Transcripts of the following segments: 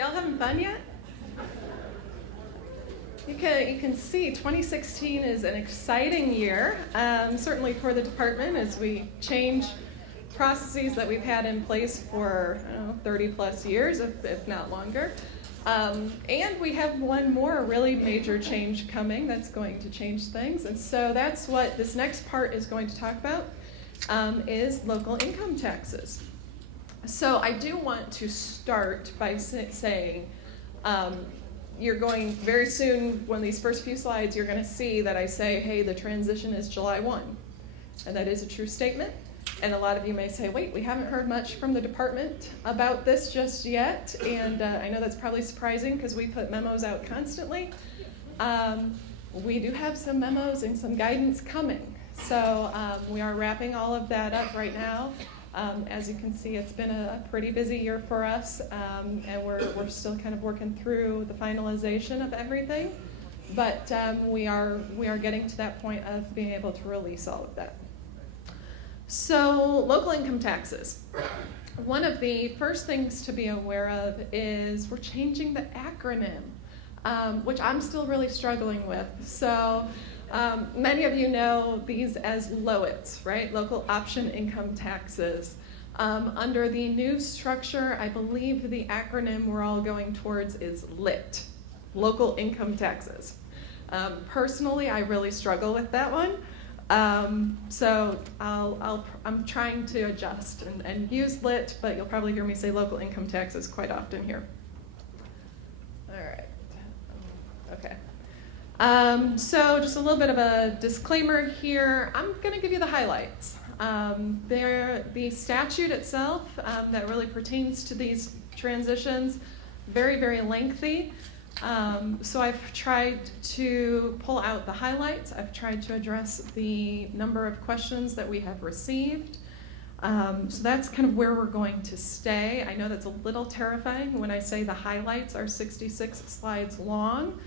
Y'all having fun yet? You can see 2016 is an exciting year, certainly for the department as we change processes that we've had in place for 30 plus years, if not longer. And we have one more really major change coming that's going to change things. And so that's what this next part is going to talk about, is local income taxes. So I do want to start by saying, you're going very soon, when these first few slides, you're going to see that I say, hey, the transition is July 1. And that is a true statement. And a lot of you may say, wait, we haven't heard much from the department about this just yet. And I know that's probably surprising because we put memos out constantly. We do have some memos and some guidance coming. So we are wrapping all of that up right now. As you can see, it's been a pretty busy year for us, and we're still kind of working through the finalization of everything. But we are getting to that point of being able to release all of that. So local income taxes. One of the first things to be aware of is we're changing the acronym, which I'm still really struggling with. So many of you know these as LOITs, right? Local option income taxes. Under the new structure, I believe the acronym we're all going towards is LIT, local income taxes. Personally, I really struggle with that one. So I'm trying to adjust and use LIT, but you'll probably hear me say local income taxes quite often here. All right. Okay. So just a little bit of a disclaimer here. I'm going to give you the highlights. The statute itself that really pertains to these transitions, very, very lengthy. So I've tried to pull out the highlights. I've tried to address the number of questions that we have received. So that's kind of where we're going to stay. I know that's a little terrifying when I say the highlights are 66 slides long.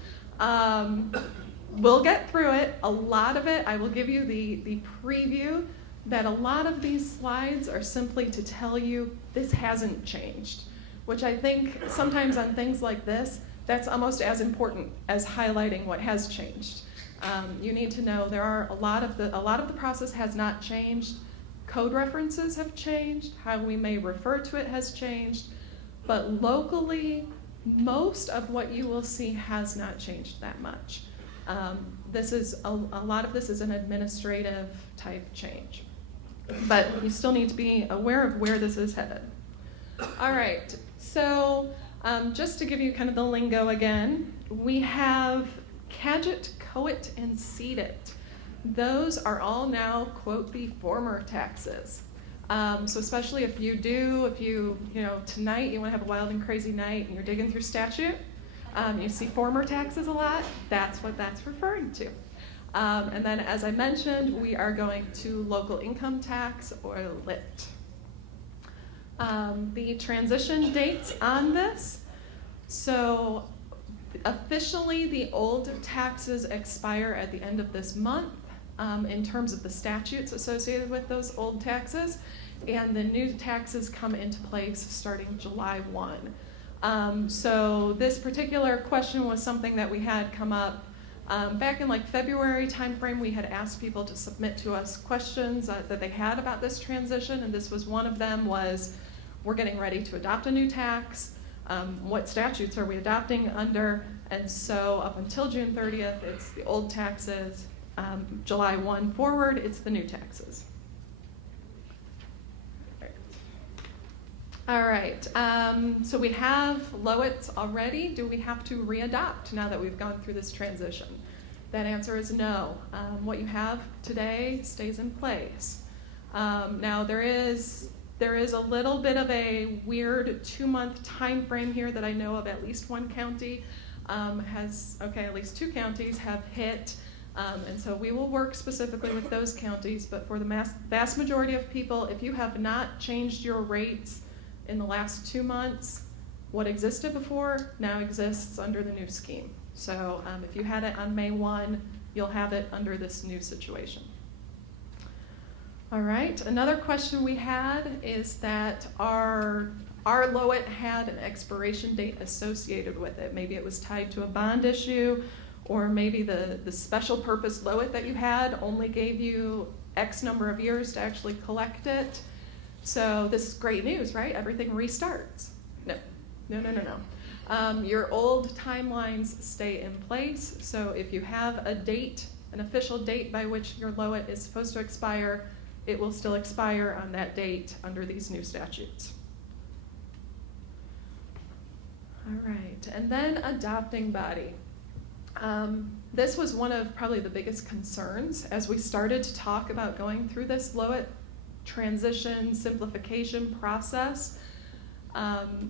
We'll get through it. A lot of it, I will give you the preview that a lot of these slides are simply to tell you this hasn't changed, which I think sometimes on things like this, that's almost as important as highlighting what has changed. You need to know there are a lot of the process has not changed. Code references have changed. How we may refer to it has changed. But locally, most of what you will see has not changed that much. This is a lot of this is an administrative type change. But you still need to be aware of where this is headed. All right, so just to give you kind of the lingo again, we have CAGIT, COIT, and CEDIT. Those are all now, quote, the former taxes. So especially if you tonight you want to have a wild and crazy night and you're digging through statute, you see former taxes a lot, that's what that's referring to. And then as I mentioned, we are going to local income tax, or LIT. The transition dates on this, so officially the old taxes expire at the end of this month in terms of the statutes associated with those old taxes, and the new taxes come into place starting July 1. So this particular question was something that we had come up back in like February timeframe. We had asked people to submit to us questions that they had about this transition, and this was one of them. Was we're getting ready to adopt a new tax. What statutes are we adopting under? And so up until June 30th, it's the old taxes. July 1 forward, it's the new taxes. All right, so we have LOITs already. Do we have to readopt now that we've gone through this transition? That answer is no. What you have today stays in place. Now there is a little bit of a weird 2-month time frame here that I know of. At least one county at least 2 counties have hit. And so we will work specifically with those counties, but for the vast majority of people, if you have not changed your rates in the last 2 months, what existed before now exists under the new scheme. So if you had it on May 1, you'll have it under this new situation. All right, another question we had is that our our LOIT had an expiration date associated with it. Maybe it was tied to a bond issue, or maybe the special purpose LOIT that you had only gave you X number of years to actually collect it. So this is great news, right? Everything restarts. No. Your old timelines stay in place. So if you have a date, an official date by which your LOIT is supposed to expire, it will still expire on that date under these new statutes. All right, and then adopting body. This was one of probably the biggest concerns as we started to talk about going through this LOIT transition simplification process.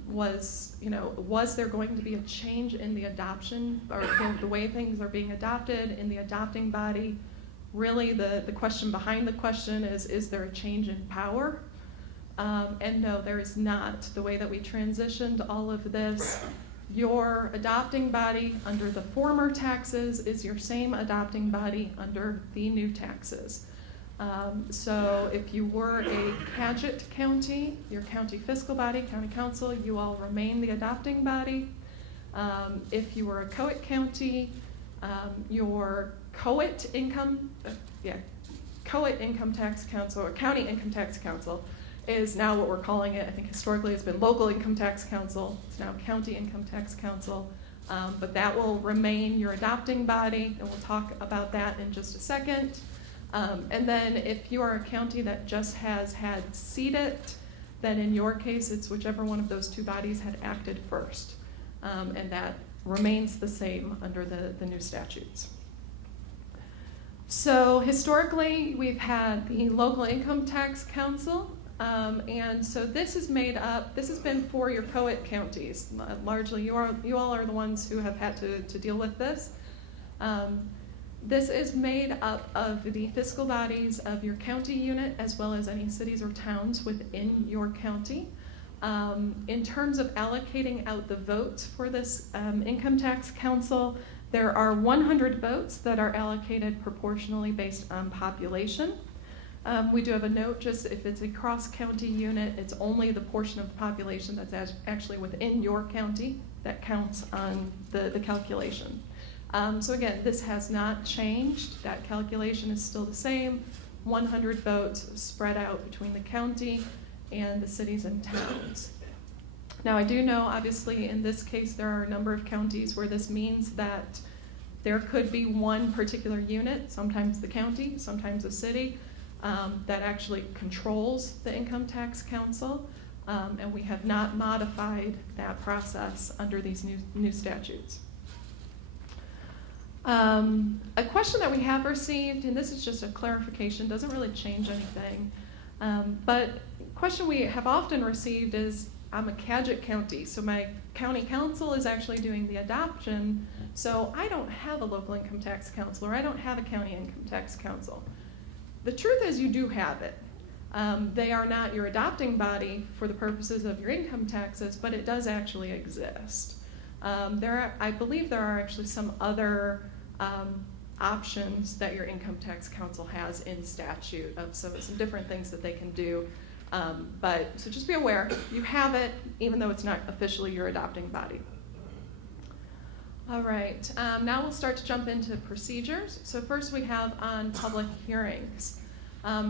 Was there going to be a change in the adoption, or the way things are being adopted in the adopting body? Really, the question behind the question is there a change in power? And no, there is not. The way that we transitioned all of this, your adopting body under the former taxes is your same adopting body under the new taxes. So if you were a Cadgett county, your county fiscal body, county council, you all remain the adopting body. If you were a COIT county, your COIT income tax council, or county income tax council, is now what we're calling it. I think historically it's been local income tax council. It's now county income tax council. But that will remain your adopting body, and we'll talk about that in just a second. And then if you are a county that just has had CDIT, then in your case it's whichever one of those two bodies had acted first. And that remains the same under the new statutes. So historically we've had the local income tax council, and so this has been for your COIT counties. Largely you all are the ones who have had to deal with this. This is made up of the fiscal bodies of your county unit, as well as any cities or towns within your county. In terms of allocating out the votes for this income tax council, there are 100 votes that are allocated proportionally based on population. We do have a note, just if it's a cross-county unit, it's only the portion of the population that's actually within your county that counts on the calculation. So again, this has not changed. That calculation is still the same. 100 votes spread out between the county and the cities and towns. Now I do know, obviously, in this case, there are a number of counties where this means that there could be one particular unit, sometimes the county, sometimes the city, that actually controls the income tax council, and we have not modified that process under these new statutes. A question that we have received, and this is just a clarification, doesn't really change anything, but a question we have often received is, I'm a Cadgett county, so my county council is actually doing the adoption, so I don't have a local income tax council, or I don't have a county income tax council. The truth is you do have it. They are not your adopting body for the purposes of your income taxes, but it does actually exist. I believe there are actually some other options that your income tax council has in statute of some different things that they can do. So just be aware, you have it, even though it's not officially your adopting body. All right, now we'll start to jump into procedures. So first we have on public hearings.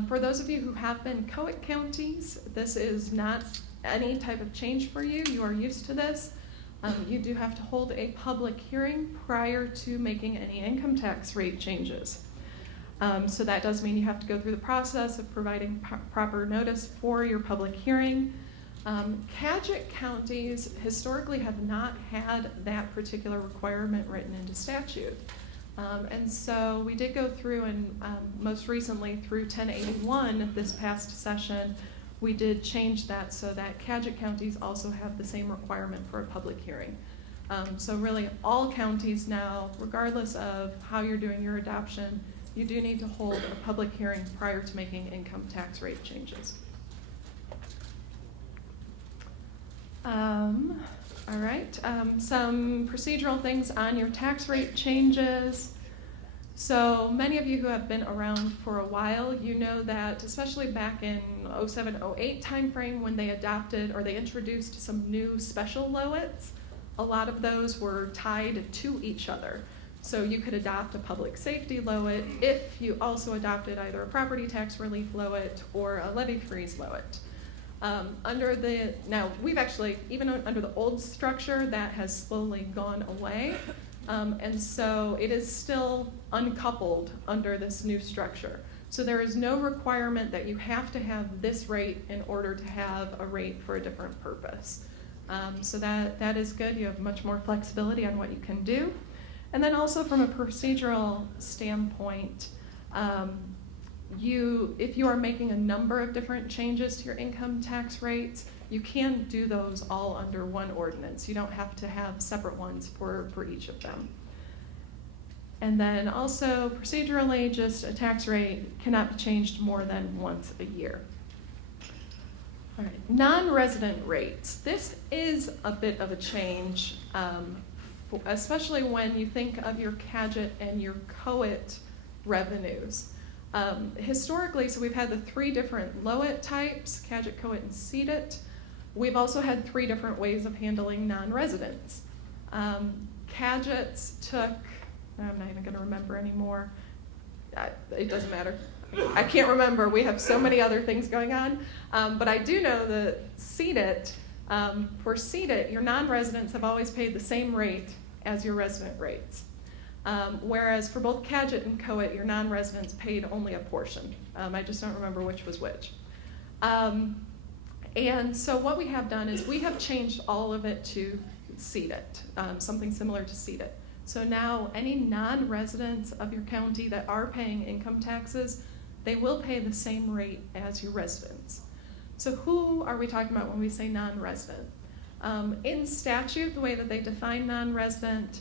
For those of you who have been COIT counties, this is not any type of change for you. You are used to this. You do have to hold a public hearing prior to making any income tax rate changes. So that does mean you have to go through the process of providing proper notice for your public hearing. Cadgett counties historically have not had that particular requirement written into statute. And so we did go through, and most recently through 1081 this past session, we did change that so that Cadgett counties also have the same requirement for a public hearing. So really all counties now, regardless of how you're doing your adoption, you do need to hold a public hearing prior to making income tax rate changes. All right, some procedural things on your tax rate changes. So many of you who have been around for a while, you know that especially back in 07, 08 timeframe when they adopted or they introduced some new special LOITs, a lot of those were tied to each other. So you could adopt a public safety LOIT if you also adopted either a property tax relief LOIT or a levy freeze LOIT. Now we've actually, even under the old structure, that has slowly gone away. And so it is still uncoupled under this new structure. So there is no requirement that you have to have this rate in order to have a rate for a different purpose. So that is good. You have much more flexibility on what you can do. And then also from a procedural standpoint, if you are making a number of different changes to your income tax rates, you can do those all under one ordinance. You don't have to have separate ones for each of them. And then also procedurally, just a tax rate cannot be changed more than once a year. All right, non-resident rates. This is a bit of a change, especially when you think of your CAGIT and your COIT revenues. Historically, so we've had the 3 different LOIT types, CAGIT, COIT, and CDIT. We've also had 3 different ways of handling non-residents. CAGITs took, I'm not even going to remember anymore. It doesn't matter. I can't remember. We have so many other things going on. But I do know that CDIT, for CDIT, your non-residents have always paid the same rate as your resident rates. Whereas for both CAGIT and COIT, your non-residents paid only a portion. I just don't remember which was which. And so what we have done is we have changed all of it to CDIT, something similar to CDIT. So now any non-residents of your county that are paying income taxes, they will pay the same rate as your residents. So who are we talking about when we say non-resident? In statute, the way that they define non-resident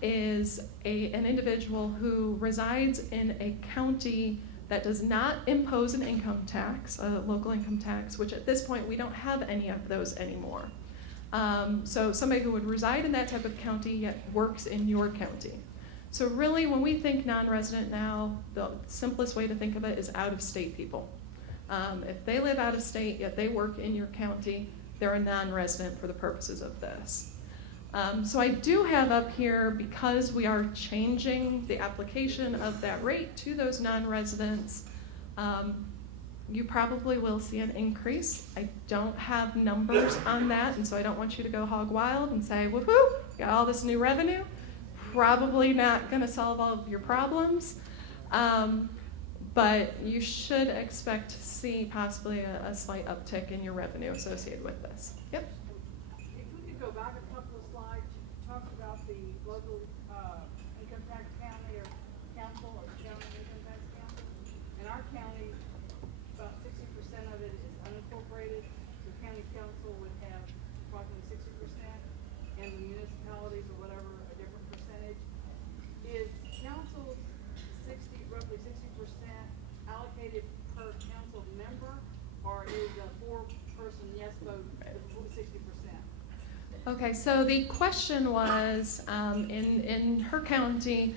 is an individual who resides in a county that does not impose an income tax, a local income tax, which at this point we don't have any of those anymore. So somebody who would reside in that type of county yet works in your county. So really when we think non-resident now, the simplest way to think of it is out-of-state people. If they live out of state yet they work in your county, they're a non-resident for the purposes of this. So I do have up here, because we are changing the application of that rate to those non-residents, you probably will see an increase. I don't have numbers on that, and so I don't want you to go hog wild and say, woohoo, got all this new revenue. Probably not going to solve all of your problems, but you should expect to see possibly a slight uptick in your revenue associated with this. Yep. If we could go back a couple of slides, you talked about the local income tax county or council or county income tax council. In our county, about 60% of it is unincorporated. The county council would have approximately 60%, and the municipalities or whatever a different percentage. Is council's roughly 60% allocated per council member, or is a 4-person yes vote the 60%? Okay, so the question was, in her county,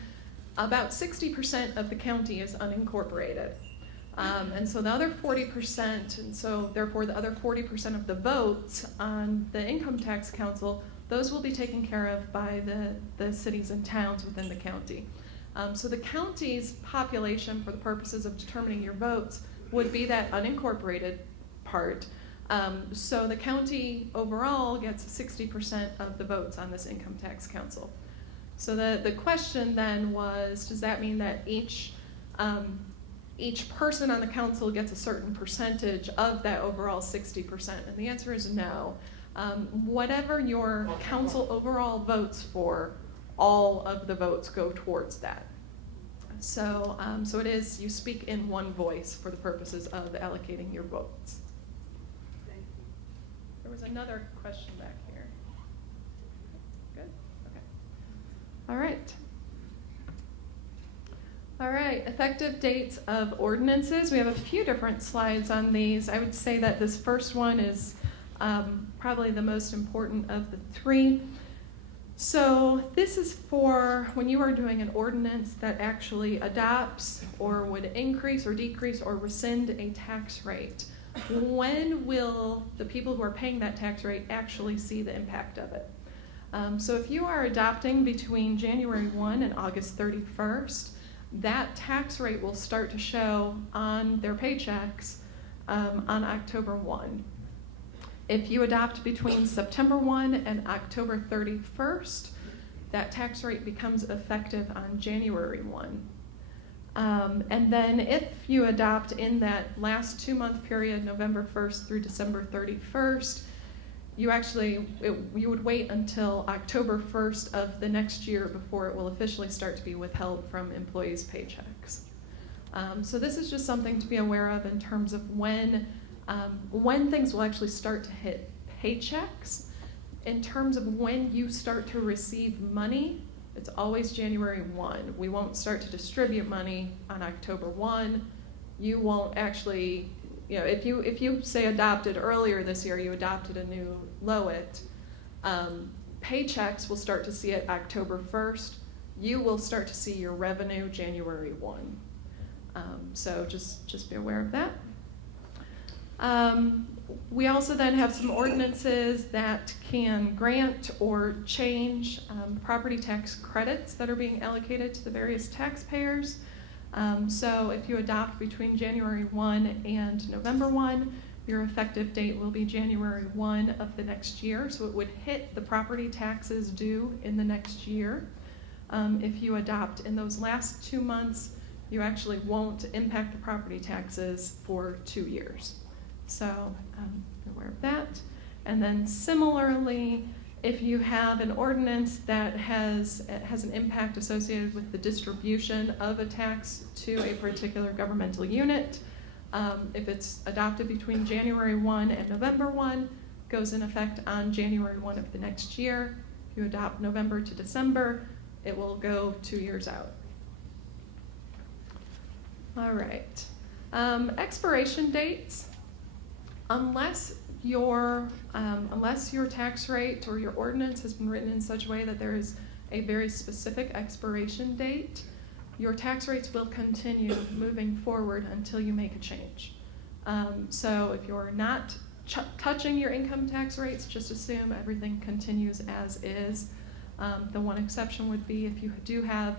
about 60% of the county is unincorporated. And so the other 40%, and so therefore the other 40% of the votes on the income tax council, those will be taken care of by the cities and towns within the county. So the county's population, for the purposes of determining your votes, would be that unincorporated part. So the county overall gets 60% of the votes on this income tax council. So the question then was, does that mean that each person on the council gets a certain percentage of that overall 60%? And the answer is no. Whatever your council overall votes for, all of the votes go towards that. So, so it is, you speak in one voice for the purposes of allocating your votes. Thank you. There was another question back here. Good, okay. All right. All right, effective dates of ordinances. We have a few different slides on these. I would say that this first one is probably the most important of the 3. So this is for when you are doing an ordinance that actually adopts or would increase or decrease or rescind a tax rate. When will the people who are paying that tax rate actually see the impact of it? So if you are adopting between January 1 and August 31st, that tax rate will start to show on their paychecks on October 1. If you adopt between September 1 and October 31st, that tax rate becomes effective on January 1. And then if you adopt in that last 2-month period, November 1st through December 31st, you would wait until October 1st of the next year before it will officially start to be withheld from employees' paychecks. So this is just something to be aware of in terms of when things will actually start to hit paychecks. In terms of when you start to receive money, it's always January 1. We won't start to distribute money on October 1. You won't actually, if you say adopted earlier this year, you adopted a new LOIT, paychecks will start to see it October 1st. You will start to see your revenue January 1. So just be aware of that. We also then have some ordinances that can grant or change property tax credits that are being allocated to the various taxpayers. So if you adopt between January 1 and November 1, your effective date will be January 1 of the next year, so it would hit the property taxes due in the next year. If you adopt in those last 2 months, you actually won't impact the property taxes for 2 years. So be aware of that. And then similarly, if you have an ordinance that has an impact associated with the distribution of a tax to a particular governmental unit, if it's adopted between January 1 and November 1, goes in effect on January 1 of the next year. If you adopt November to December, it will go 2 years out. All right. Expiration dates. Unless your tax rate or your ordinance has been written in such a way that there is a very specific expiration date, your tax rates will continue moving forward until you make a change. So if you're not touching your income tax rates, just assume everything continues as is. The one exception would be if you do have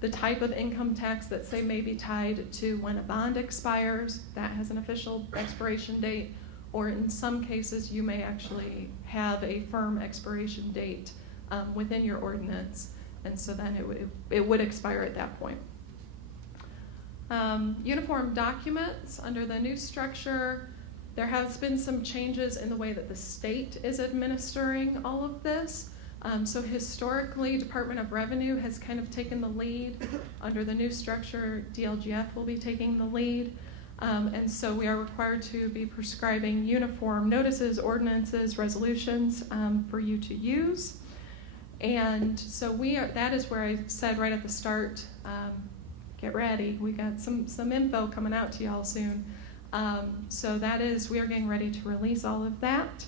the type of income tax that, say, may be tied to when a bond expires, that has an official expiration date. Or in some cases, you may actually have a firm expiration date within your ordinance, and so then it would expire at that point. Uniform documents. Under the new structure, there has been some changes in the way that the state is administering all of this. So historically, Department of Revenue has kind of taken the lead. Under the new structure, DLGF will be taking the lead. And so we are required to be prescribing uniform notices, ordinances, resolutions for you to use. And so that is where I said right at the start, get ready. We got some info coming out to y'all soon. So that is, we are getting ready to release all of that.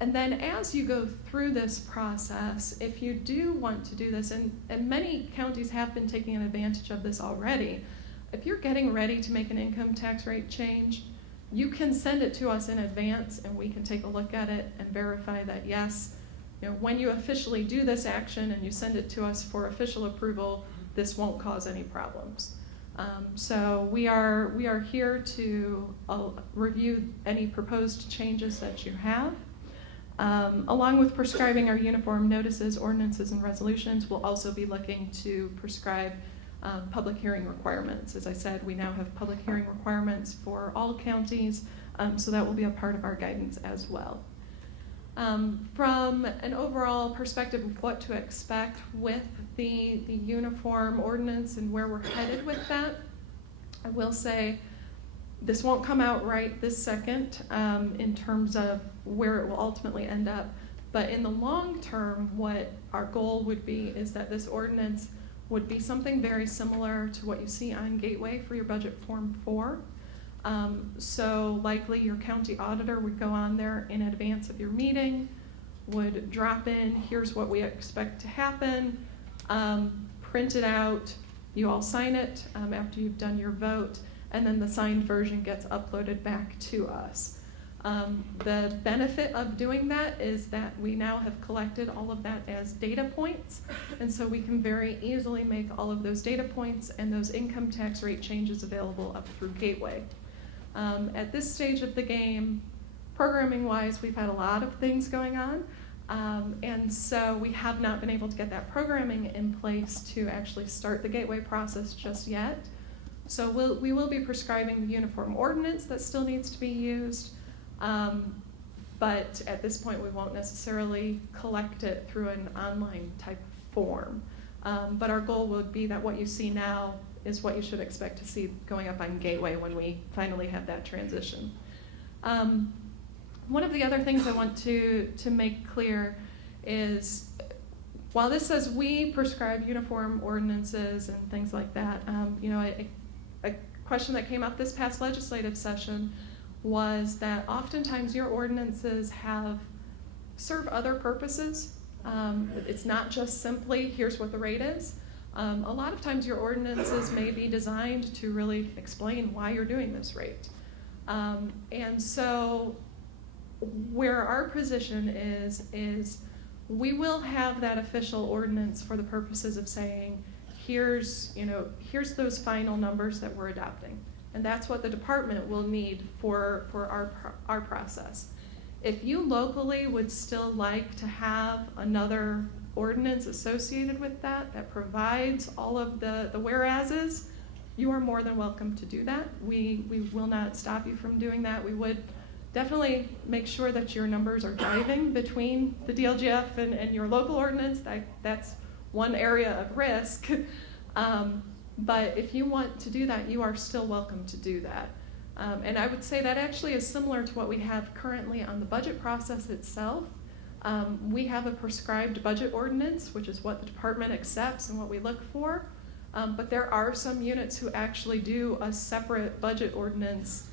And then as you go through this process, if you do want to do this, and many counties have been taking advantage of this already, if you're getting ready to make an income tax rate change, you can send it to us in advance and we can take a look at it and verify that yes, when you officially do this action and you send it to us for official approval, this won't cause any problems. So we are here to review any proposed changes that you have. Along with prescribing our uniform notices, ordinances, and resolutions, we'll also be looking to prescribe public hearing requirements. As I said, we now have public hearing requirements for all counties, so that will be a part of our guidance as well. From an overall perspective of what to expect with the uniform ordinance and where we're headed with that, I will say this won't come out right this second in terms of where it will ultimately end up, but in the long term, what our goal would be is that this ordinance would be something very similar to what you see on Gateway for your budget form 4. So likely your county auditor would go on there in advance of your meeting, would drop in, here's what we expect to happen, print it out, you all sign it after you've done your vote, and then the signed version gets uploaded back to us. The benefit of doing that is that we now have collected all of that as data points, and so we can very easily make all of those data points and those income tax rate changes available up through Gateway. At this stage of the game, programming-wise, we've had a lot of things going on, and so we have not been able to get that programming in place to actually start the Gateway process just yet. So we will be prescribing the uniform ordinance that still needs to be used, but at this point we won't necessarily collect it through an online type form. But our goal would be that what you see now is what you should expect to see going up on Gateway when we finally have that transition. One of the other things I want to make clear is, while this says we prescribe uniform ordinances and things like that, a question that came up this past legislative session was that oftentimes your ordinances serve other purposes. It's not just simply, here's what the rate is. A lot of times your ordinances may be designed to really explain why you're doing this rate. And so where our position is we will have that official ordinance for the purposes of saying, here's those final numbers that we're adopting. And that's what the department will need for our process. If you locally would still like to have another ordinance associated with that provides all of the whereases, you are more than welcome to do that. We will not stop you from doing that. We would definitely make sure that your numbers are jiving between the DLGF and your local ordinance. That's one area of risk. But if you want to do that, you are still welcome to do that. And I would say that actually is similar to what we have currently on the budget process itself. We have a prescribed budget ordinance, which is what the department accepts and what we look for. But there are some units who actually do a separate budget ordinance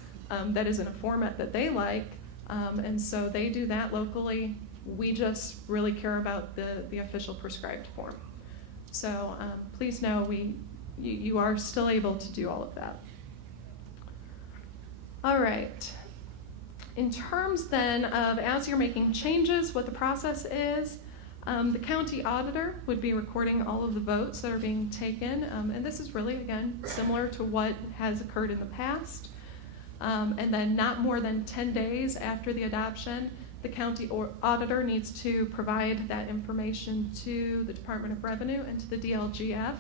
that is in a format that they like. And so they do that locally. We just really care about the official prescribed form. So please know you are still able to do all of that. All right. In terms then of as you're making changes, what the process is, the county auditor would be recording all of the votes that are being taken. And this is really, again, similar to what has occurred in the past. And then not more than 10 days after the adoption, the county auditor needs to provide that information to the Department of Revenue and to the DLGF.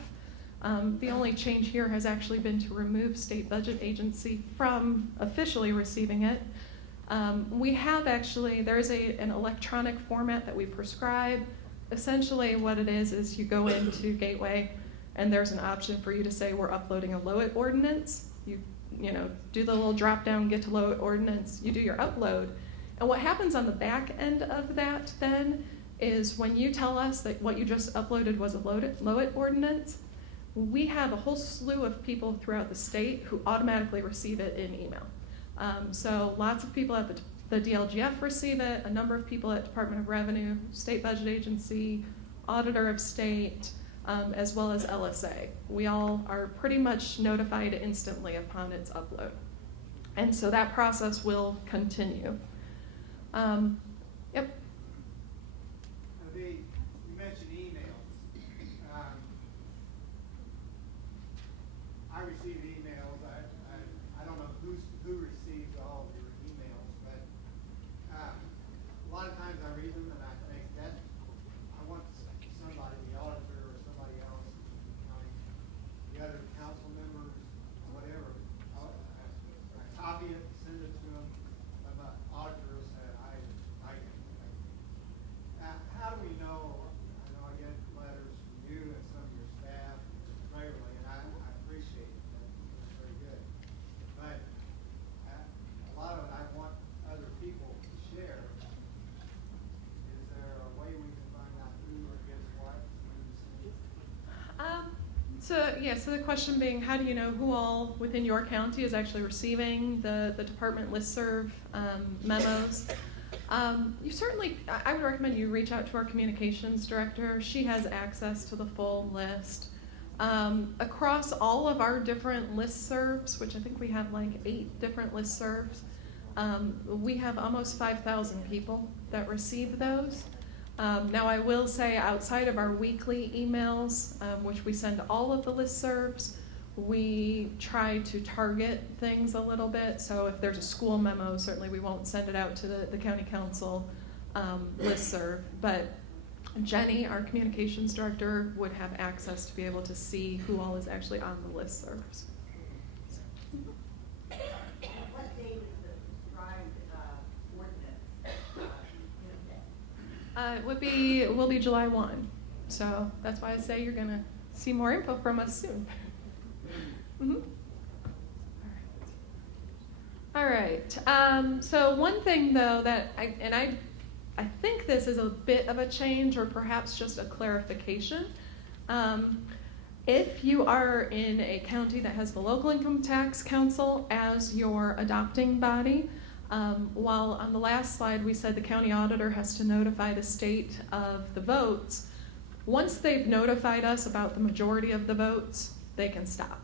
The only change here has actually been to remove state budget agency from officially receiving it. We have actually, there's an electronic format that we prescribe. Essentially what it is you go into Gateway and there's an option for you to say we're uploading a LOIT ordinance. You do the little drop down, get to LOIT ordinance, you do your upload. And what happens on the back end of that then is when you tell us that what you just uploaded was a LOIT ordinance, we have a whole slew of people throughout the state who automatically receive it in email. So lots of people at the DLGF receive it, a number of people at Department of Revenue, State Budget Agency, Auditor of State, as well as LSA. We all are pretty much notified instantly upon its upload. And so that process will continue. Yep. You mentioned emails. I receive emails. I don't know who receives all of your emails, but a lot of times I read them and I think that I want somebody, the auditor or somebody else, the other council members, whatever, I copy it, send it to them. And the auditor said, I like it. How do we know? I know I get letters from you and some of your staff regularly, and I appreciate it. That's very good. But a lot of it I want other people to share. Is there a way we can find out who or gets what? So the question being, how do you know who all within your county is actually receiving the department listserv memos? You certainly, I would recommend you reach out to our communications director. She has access to the full list. Across all of our different listservs, which I think we have like 8 different listservs, we have almost 5,000 people that receive those. Now I will say outside of our weekly emails, which we send all of the listservs, we try to target things a little bit. So if there's a school memo, certainly we won't send it out to the county council listserv. But Jenny, our communications director, would have access to be able to see who all is actually on the listservs. What date is the prescribed ordinance? It will be July 1. So that's why I say you're going to see more info from us soon. Mm-hmm. All right. So one thing, though, that I think this is a bit of a change or perhaps just a clarification. If you are in a county that has the local income tax council as your adopting body, while on the last slide we said the county auditor has to notify the state of the votes, once they've notified us about the majority of the votes, they can stop.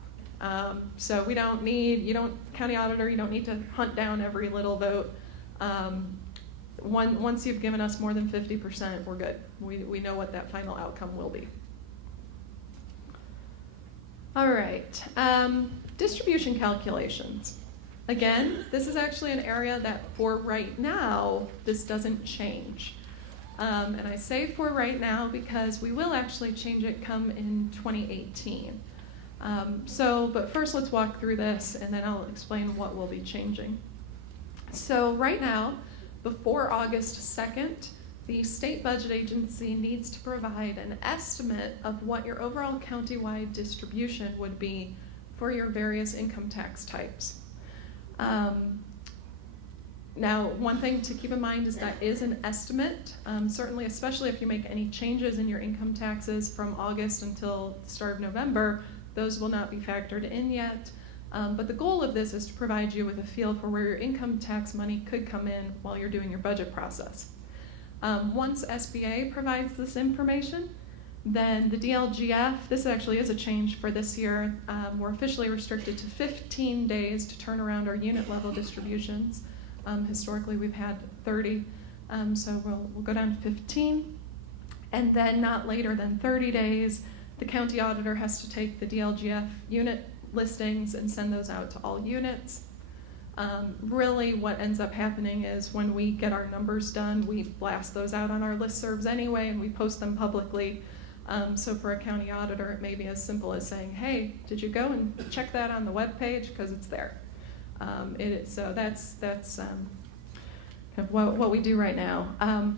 So county auditor, you don't need to hunt down every little vote. Once you've given us more than 50%, we're good. We know what that final outcome will be. All right, distribution calculations. Again, this is actually an area that for right now, this doesn't change. And I say for right now because we will actually change it come in 2018. But first let's walk through this and then I'll explain what we'll be changing. So right now, before August 2nd, the state budget agency needs to provide an estimate of what your overall countywide distribution would be for your various income tax types. Now, one thing to keep in mind is that is an estimate, certainly especially if you make any changes in your income taxes from August until the start of November, those will not be factored in yet. But the goal of this is to provide you with a feel for where your income tax money could come in while you're doing your budget process. Once SBA provides this information, then the DLGF, this actually is a change for this year, we're officially restricted to 15 days to turn around our unit level distributions. Historically we've had 30, so we'll go down to 15. And then not later than 30 days, the county auditor has to take the DLGF unit listings and send those out to all units. Really what ends up happening is when we get our numbers done, we blast those out on our listservs anyway and we post them publicly. So for a county auditor, it may be as simple as saying, hey, did you go and check that on the web page? Because it's there. So that's kind of what we do right now.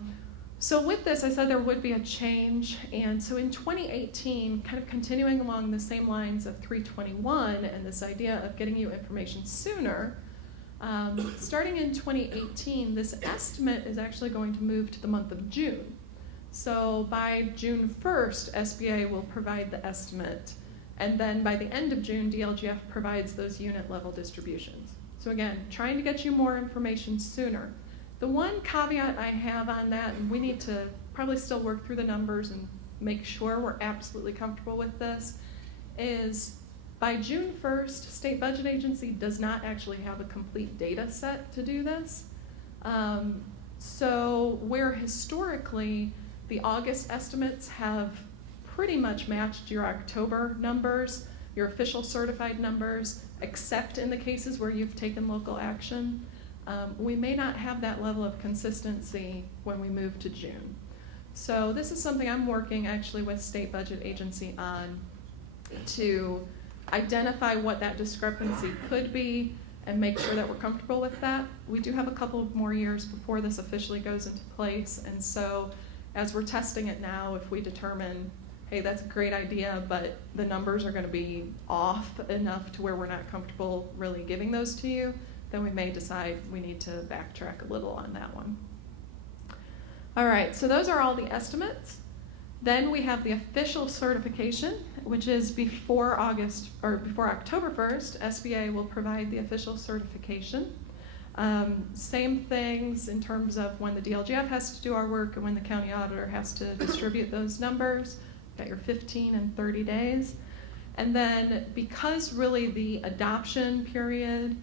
So with this, I said there would be a change, and so in 2018, kind of continuing along the same lines of 321 and this idea of getting you information sooner, starting in 2018, this estimate is actually going to move to the month of June. So by June 1st, SBA will provide the estimate, and then by the end of June, DLGF provides those unit level distributions. So again, trying to get you more information sooner. The one caveat I have on that, and we need to probably still work through the numbers and make sure we're absolutely comfortable with this, is by June 1st, State Budget Agency does not actually have a complete data set to do this. So where historically the August estimates have pretty much matched your October numbers, your official certified numbers, except in the cases where you've taken local action, we may not have that level of consistency when we move to June. So this is something I'm working actually with State Budget Agency on to identify what that discrepancy could be and make sure that we're comfortable with that. We do have a couple of more years before this officially goes into place, and so as we're testing it now, if we determine, hey, that's a great idea, but the numbers are going to be off enough to where we're not comfortable really giving those to you, then we may decide we need to backtrack a little on that one. All right, so those are all the estimates. Then we have the official certification, which is before October 1st, SBA will provide the official certification. Same things in terms of when the DLGF has to do our work and when the county auditor has to distribute those numbers. Got your 15 and 30 days. And then because really the adoption period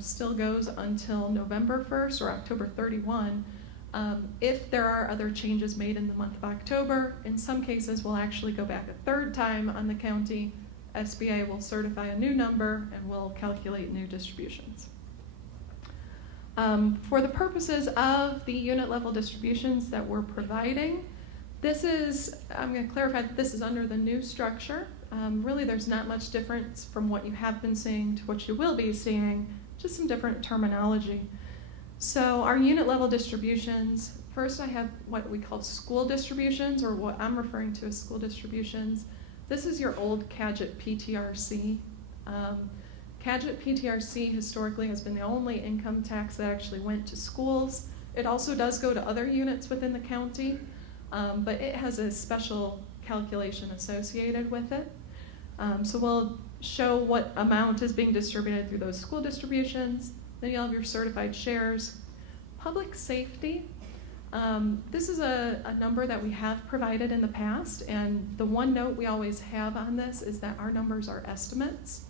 still goes until November 1st or October 31, if there are other changes made in the month of October, in some cases we'll actually go back a third time on the county. SBA will certify a new number and will calculate new distributions. For the purposes of the unit level distributions that we're providing, this is, I'm going to clarify that this is under the new structure. Really there's not much difference from what you have been seeing to what you will be seeing, just some different terminology. So our unit level distributions, first I have what we call school distributions, or what I'm referring to as school distributions. This is your old CAGIT PTRC. CAGIT PTRC historically has been the only income tax that actually went to schools. It also does go to other units within the county, but it has a special calculation associated with it. So we'll show what amount is being distributed through those school distributions. Then you'll have your certified shares. Public safety, this is a number that we have provided in the past, and the one note we always have on this is that our numbers are estimates.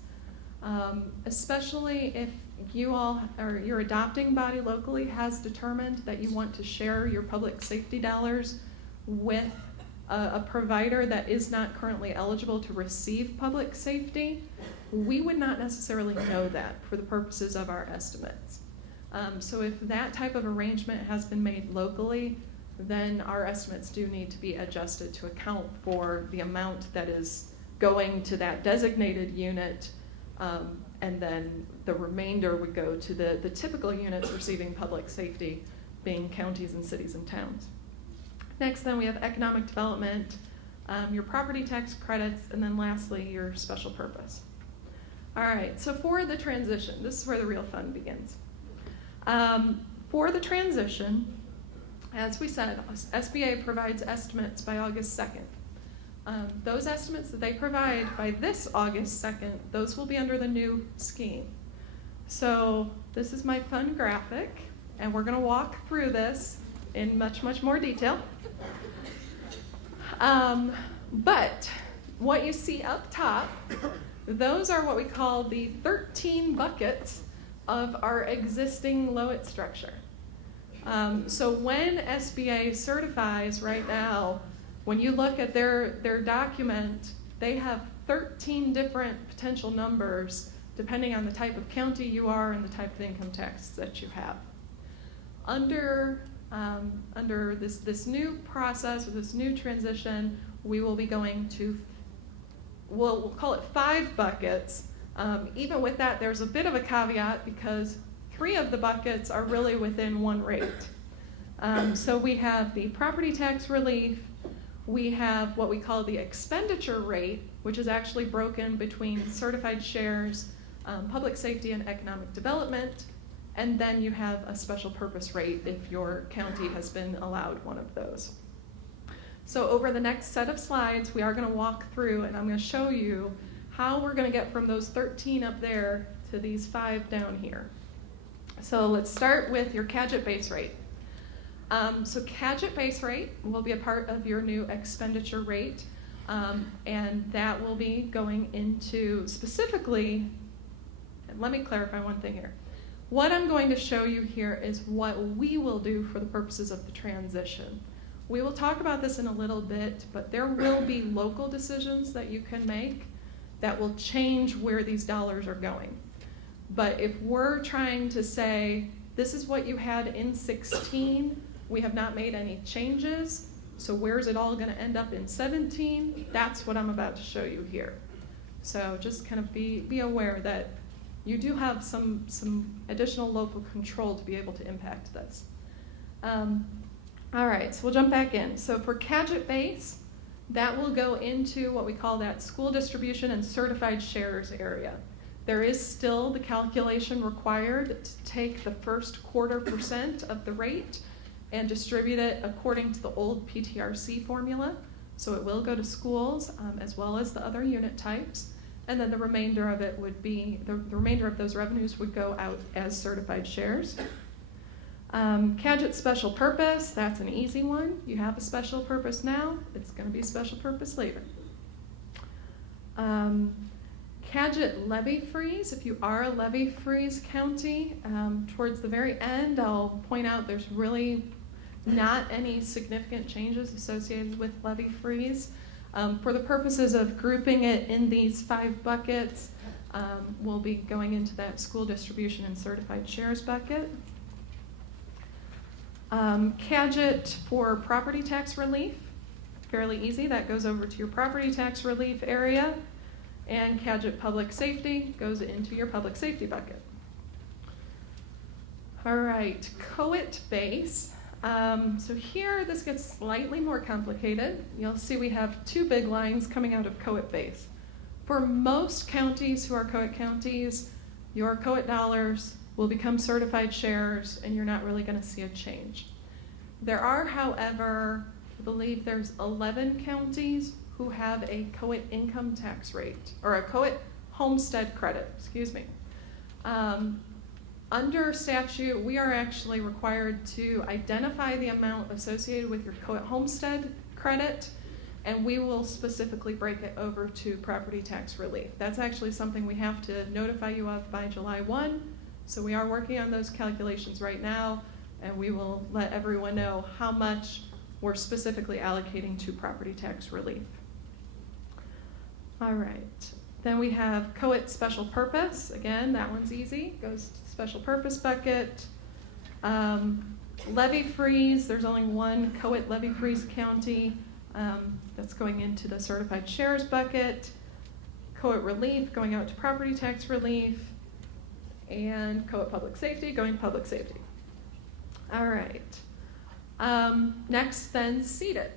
Especially if you all, or your adopting body locally has determined that you want to share your public safety dollars with a provider that is not currently eligible to receive public safety, we would not necessarily know that for the purposes of our estimates. So if that type of arrangement has been made locally, then our estimates do need to be adjusted to account for the amount that is going to that designated unit, and then the remainder would go to the typical units receiving public safety, being counties and cities and towns. Next, then we have economic development, your property tax credits, and then lastly, your special purpose. All right, so for the transition, this is where the real fun begins. For the transition, as we said, SBA provides estimates by August 2nd. Those estimates that they provide by this August 2nd, those will be under the new scheme. So this is my fun graphic, and we're going to walk through this in much, much more detail. But what you see up top, those are what we call the 13 buckets of our existing LOIT structure. So when SBA certifies right now, when you look at their document, they have 13 different potential numbers depending on the type of county you are and the type of income tax that you have. Under this new process, or this new transition, we will be going to, we'll call it 5 buckets. Even with that, there's a bit of a caveat because 3 of the buckets are really within one rate. So we have the property tax relief, we have what we call the expenditure rate, which is actually broken between certified shares, public safety, and economic development, and then you have a special purpose rate if your county has been allowed one of those. So over the next set of slides, we are going to walk through, and I'm going to show you how we're going to get from those 13 up there to these 5 down here. So let's start with your CAGIT base rate. So CAGIT base rate will be a part of your new expenditure rate, and that will be going into specifically, and let me clarify one thing here. What I'm going to show you here is what we will do for the purposes of the transition. We will talk about this in a little bit, but there will be local decisions that you can make that will change where these dollars are going. But if we're trying to say, this is what you had in 16, we have not made any changes, so where's it all going to end up in 17? That's what I'm about to show you here. So just kind of be aware that you do have some additional local control to be able to impact this. All right, so we'll jump back in. So for CAGIT base, that will go into what we call that school distribution and certified shares area. There is still the calculation required to take the first 1/4% of the rate and distribute it according to the old PTRC formula. So it will go to schools as well as the other unit types. and then the remainder of it would be, the remainder of those revenues would go out as certified shares. Cadget special purpose, that's an easy one. You have a special purpose now, it's going to be a special purpose later. Cadget levy freeze, if you are a levy freeze county, towards the very end I'll point out there's really not any significant changes associated with levy freeze. For the purposes of grouping it in these 5 buckets, we'll be going into that school distribution and certified shares bucket. Cadget for property tax relief, fairly easy, that goes over to your property tax relief area. And Cadget public safety goes into your public safety bucket. All right, COIT base. So here this gets slightly more complicated. You'll see we have 2 big lines coming out of COIT base. For most counties who are COIT counties, your COIT dollars will become certified shares and you're not really going to see a change. There are, however, I believe there's 11 counties who have a COIT income tax rate, or a COIT homestead credit, excuse me. Under statute, we are actually required to identify the amount associated with your COIT homestead credit, and we will specifically break it over to property tax relief. That's actually something we have to notify you of by July 1, so we are working on those calculations right now, and we will let everyone know how much we're specifically allocating to property tax relief. All right, then we have COIT special purpose. Again, that one's easy, goes to the special purpose bucket. Levy freeze, there's only one COIT levy freeze county that's going into the certified shares bucket. COIT relief going out to property tax relief, and COIT public safety going to public safety. All right, next then seeded.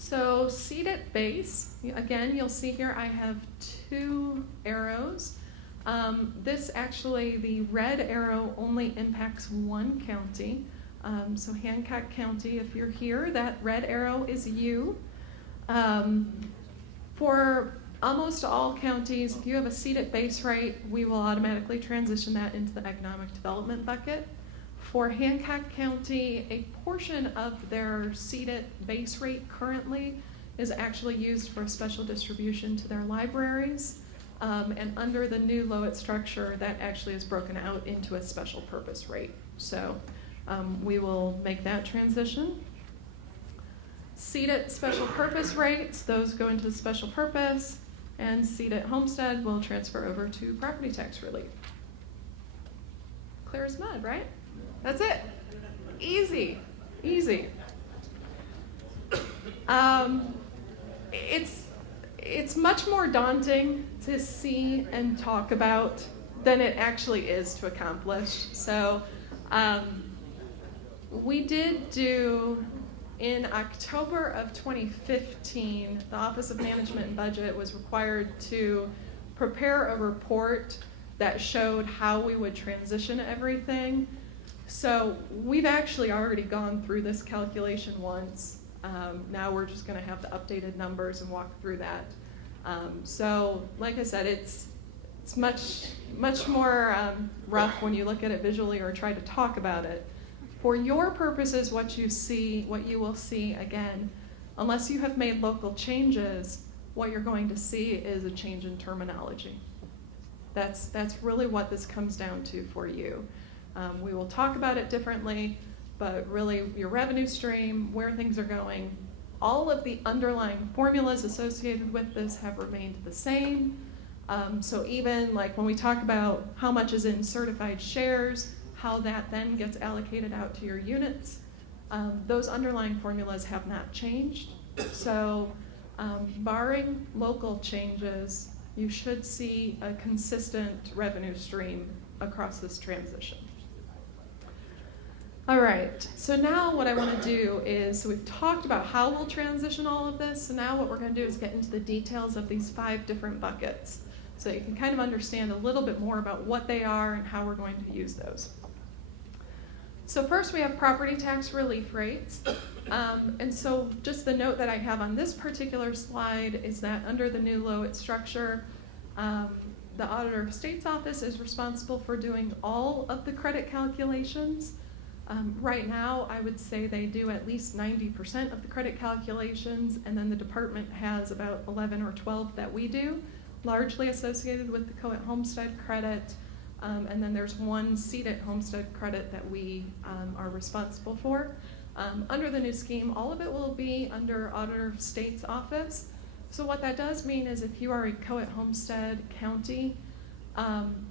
So seeded base, again, you'll see here I have 2 arrows. This actually, the red arrow only impacts 1 county. So Hancock County, if you're here, that red arrow is you. For almost all counties, if you have a seeded base rate, we will automatically transition that into the economic development bucket. For Hancock County, a portion of their seeded base rate currently is actually used for a special distribution to their libraries. And under the new LOIT structure, that actually is broken out into a special purpose rate. So we will make that transition. Seeded special purpose rates, those go into special purpose, and seeded homestead will transfer over to property tax relief. Clear as mud, right? That's it. Easy, easy. It's much more daunting to see and talk about than it actually is to accomplish. So we did do, in October of 2015, the Office of Management and Budget was required to prepare a report that showed how we would transition everything. So we've actually already gone through this calculation once. Now we're just going to have the updated numbers and walk through that. So like I said, it's much more rough when you look at it visually or try to talk about it. For your purposes, what you will see, again, unless you have made local changes, what you're going to see is a change in terminology. That's really what this comes down to for you. We will talk about it differently, but really your revenue stream, where things are going, all of the underlying formulas associated with this have remained the same. So even like when we talk about how much is in certified shares, how that then gets allocated out to your units, those underlying formulas have not changed. So barring local changes, you should see a consistent revenue stream across this transition. All right, so now what I want to do is, so we've talked about how we'll transition all of this, so now what we're going to do is get into the details of these 5 different buckets, so you can kind of understand a little bit more about what they are and how we're going to use those. So first we have property tax relief rates. And so just the note that I have on this particular slide is that under the new Lowit structure, the Auditor of State's Office is responsible for doing all of the credit calculations. Right now, I would say they do at least 90% of the credit calculations, and then the department has about 11 or 12 that we do, largely associated with the co-ed homestead credit. And then there's one seated homestead credit that we are responsible for. Under the new scheme, all of it will be under Auditor of State's Office. So what that does mean is if you are a co-ed homestead county,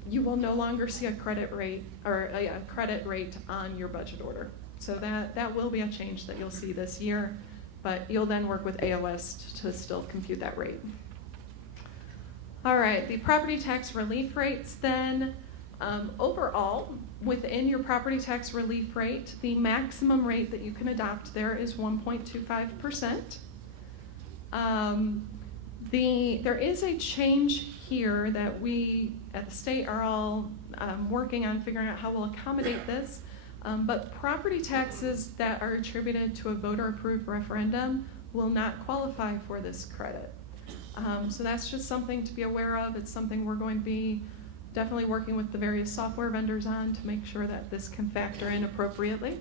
you will no longer see a credit rate or a credit rate on your budget order. So that will be a change that you'll see this year, but you'll then work with AOS to still compute that rate. All right, the property tax relief rates then. Overall, within your property tax relief rate, the maximum rate that you can adopt there is 1.25%. There is a change here that we at the state are all working on figuring out how we'll accommodate this. But property taxes that are attributed to a voter-approved referendum will not qualify for this credit. So that's just something to be aware of. It's something we're going to be definitely working with the various software vendors on to make sure that this can factor in appropriately.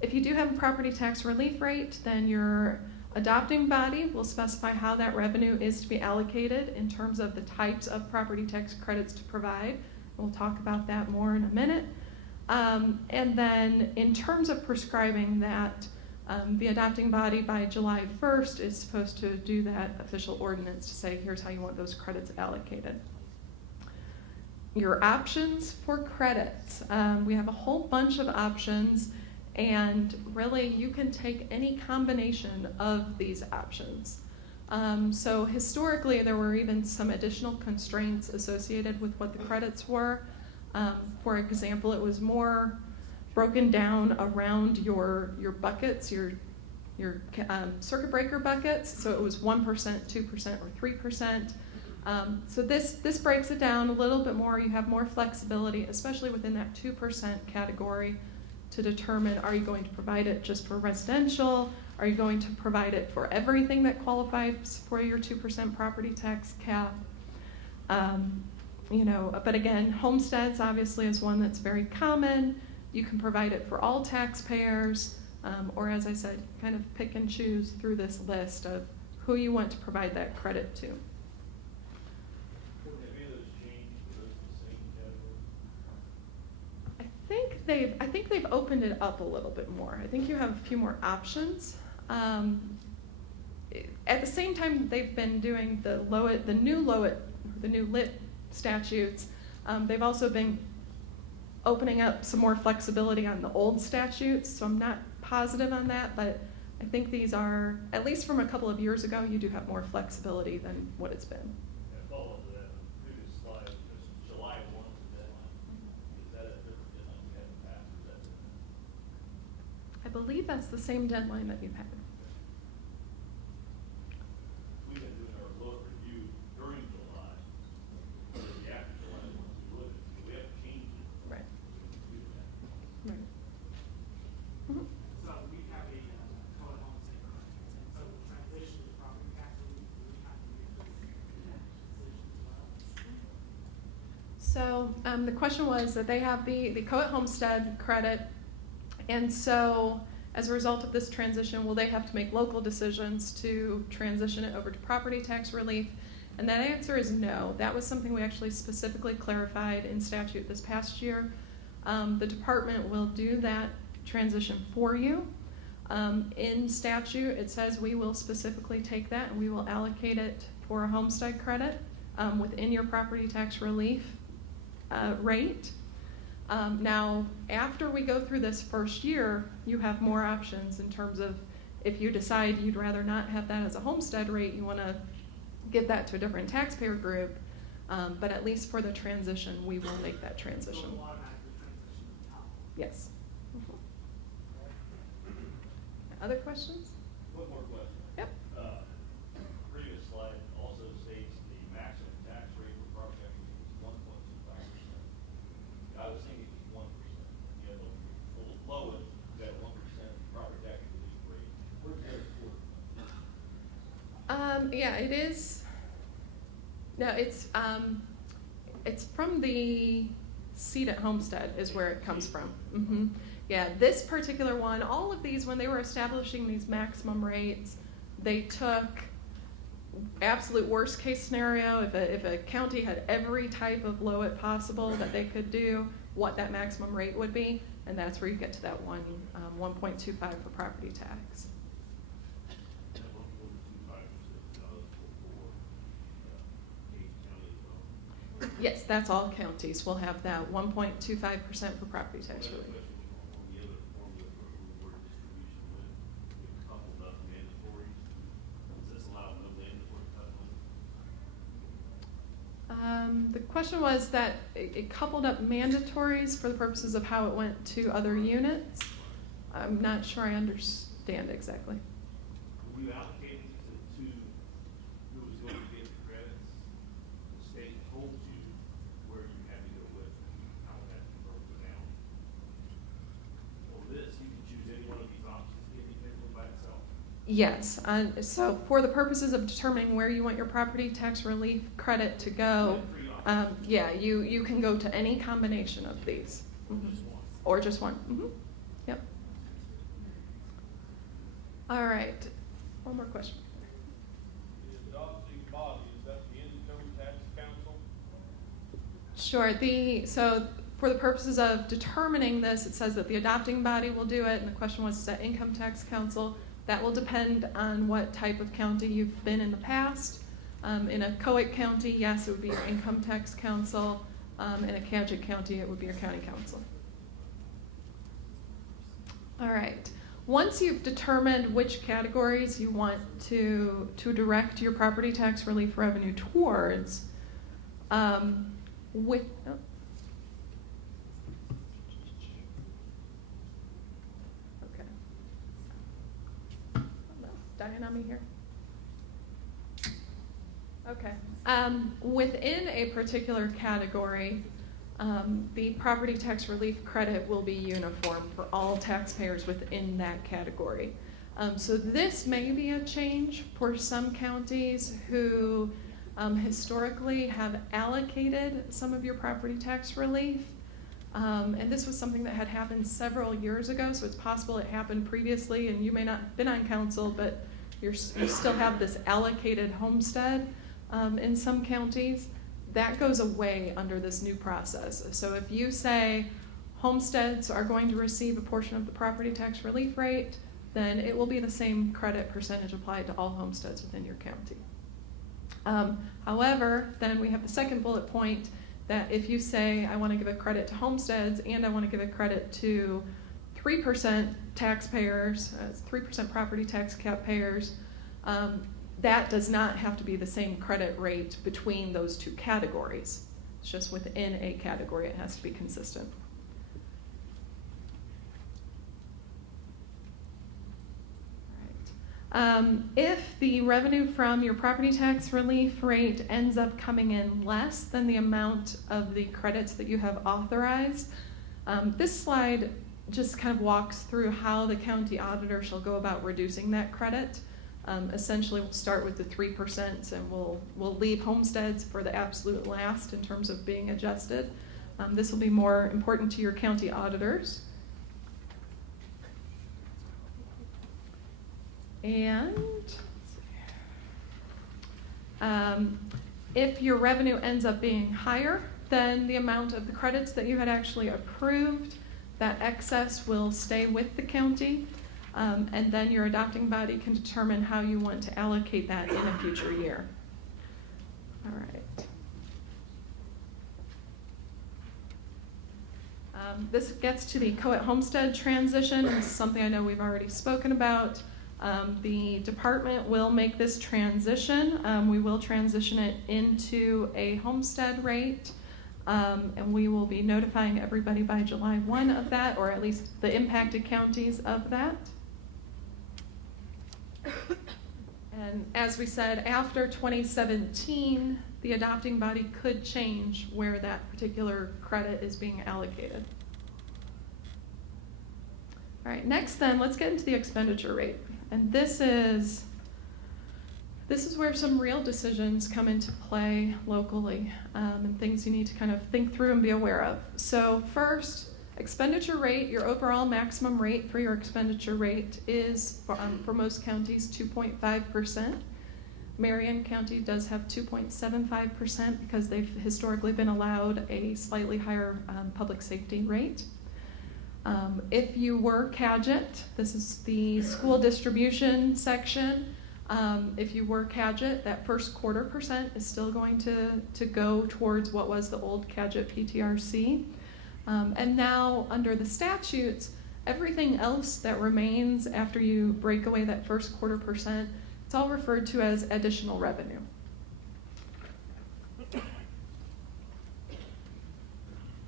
If you do have a property tax relief rate, then your adopting body will specify how that revenue is to be allocated in terms of the types of property tax credits to provide. We'll talk about that more in a minute. And then in terms of prescribing that, the adopting body by July 1st is supposed to do that official ordinance to say, here's how you want those credits allocated. Your options for credits. We have a whole bunch of options, and really you can take any combination of these options. So historically there were even some additional constraints associated with what the credits were. For example, it was more broken down around your buckets, your circuit breaker buckets. So it was 1%, 2%, or 3%. So this breaks it down a little bit more. You have more flexibility, especially within that 2% category, to determine, are you going to provide it just for residential? Are you going to provide it for everything that qualifies for your 2% property tax cap? But again, homesteads obviously is one that's very common. You can provide it for all taxpayers, or as I said, kind of pick and choose through this list of who you want to provide that credit to. I think they've opened it up a little bit more. I think you have a few more options. At the same time, they've been doing the new lit statutes. They've also been opening up some more flexibility on the old statutes. So I'm not positive on that, but I think these are, at least from a couple of years ago, you do have more flexibility than what it's been. I believe that's the same deadline that you've had. We've been doing our load review during July, or the after July ones we would, we have to change it. Right. We do that. Right. Mm-hmm. So we have a code home state contract, and so the transition to property tax relief, we have to make this decision as well. So the question was that they have the co-ed homestead credit, and so as a result of this transition, will they have to make local decisions to transition it over to property tax relief? And that answer is no. That was something we actually specifically clarified in statute this past year. The department will do that transition for you. In statute, it says we will specifically take that and we will allocate it for a homestead credit within your property tax relief rate. Now, after we go through this first year, you have more options in terms of if you decide you'd rather not have that as a homestead rate, you want to give that to a different taxpayer group. But at least for the transition, we will make that transition. So we'll automatically transition to top. Yes. Other questions? One more question. Yep. Previous slide also states the maximum tax rate for property tax is 1.25%. I was thinking it was 1%. You have Yeah, it is. No, it's from the seat at Homestead is where it comes from. Yeah, this particular one, all of these, when they were establishing these maximum rates, they took absolute worst case scenario, if a county had every type of LOIT possible that they could do, what that maximum rate would be, and that's where you get to that 1.25 for property tax. Yes, that's all counties will have that 1.25% for property tax relief. The question was that it coupled up mandatories for the purposes of how it went to other units. I'm not sure I understand exactly. Were you allocating to who was going to get the credits? The state told you where you had to go with and how it had to be broken down. For this, you can choose any one of these options independently by itself. Yes, so for the purposes of determining where you want your property tax relief credit to go, yeah, you can go to any combination of these. Or just one. Yep. All right. One more question. The adopting body, is that the income tax council? Sure. So for the purposes of determining this, it says that the adopting body will do it, and the question was, is that income tax council? That will depend on what type of county you've been in the past. In a co-ed county, yes, it would be your income tax council. In a Cadgett county, it would be your county council. All right. Once you've determined which categories you want to direct your property tax relief revenue towards, dying on me here. Okay. Within a particular category, the property tax relief credit will be uniform for all taxpayers within that category. So this may be a change for some counties who historically have allocated some of your property tax relief. And this was something that had happened several years ago, so it's possible it happened previously and you may not have been on council, but you still have this allocated homestead in some counties. That goes away under this new process. So if you say homesteads are going to receive a portion of the property tax relief rate, then it will be the same credit percentage applied to all homesteads within your county. However, then we have the second bullet point that if you say, I want to give a credit to homesteads and I want to give a credit to 3% taxpayers, 3% property tax cap payers, that does not have to be the same credit rate between those two categories. It's just within a category, it has to be consistent. If the revenue from your property tax relief rate ends up coming in less than the amount of the credits that you have authorized, this slide just kind of walks through how the county auditor shall go about reducing that credit. Essentially, we'll start with the 3% and we'll leave homesteads for the absolute last in terms of being adjusted. This will be more important to your county auditors. And if your revenue ends up being higher than the amount of the credits that you had actually approved, that excess will stay with the county, and then your adopting body can determine how you want to allocate that in a future year. All right. This gets to the co-ed homestead transition. This is something I know we've already spoken about. The department will make this transition. We will transition it into a homestead rate, and we will be notifying everybody by July 1 of that, or at least the impacted counties of that. And as we said, after 2017, the adopting body could change where that particular credit is being allocated. All right, next then, let's get into the expenditure rate. And this is This is where some real decisions come into play locally, and things you need to kind of think through and be aware of. So first, expenditure rate, your overall maximum rate for your expenditure rate is, for most counties, 2.5%. Marion County does have 2.75% because they've historically been allowed a slightly higher public safety rate. If you were CADGET, this is the school distribution section. If you were CADGET, that first quarter percent is still going to go towards what was the old CADGET PTRC. And now, under the statutes, everything else that remains after you break away that first quarter percent, it's all referred to as additional revenue.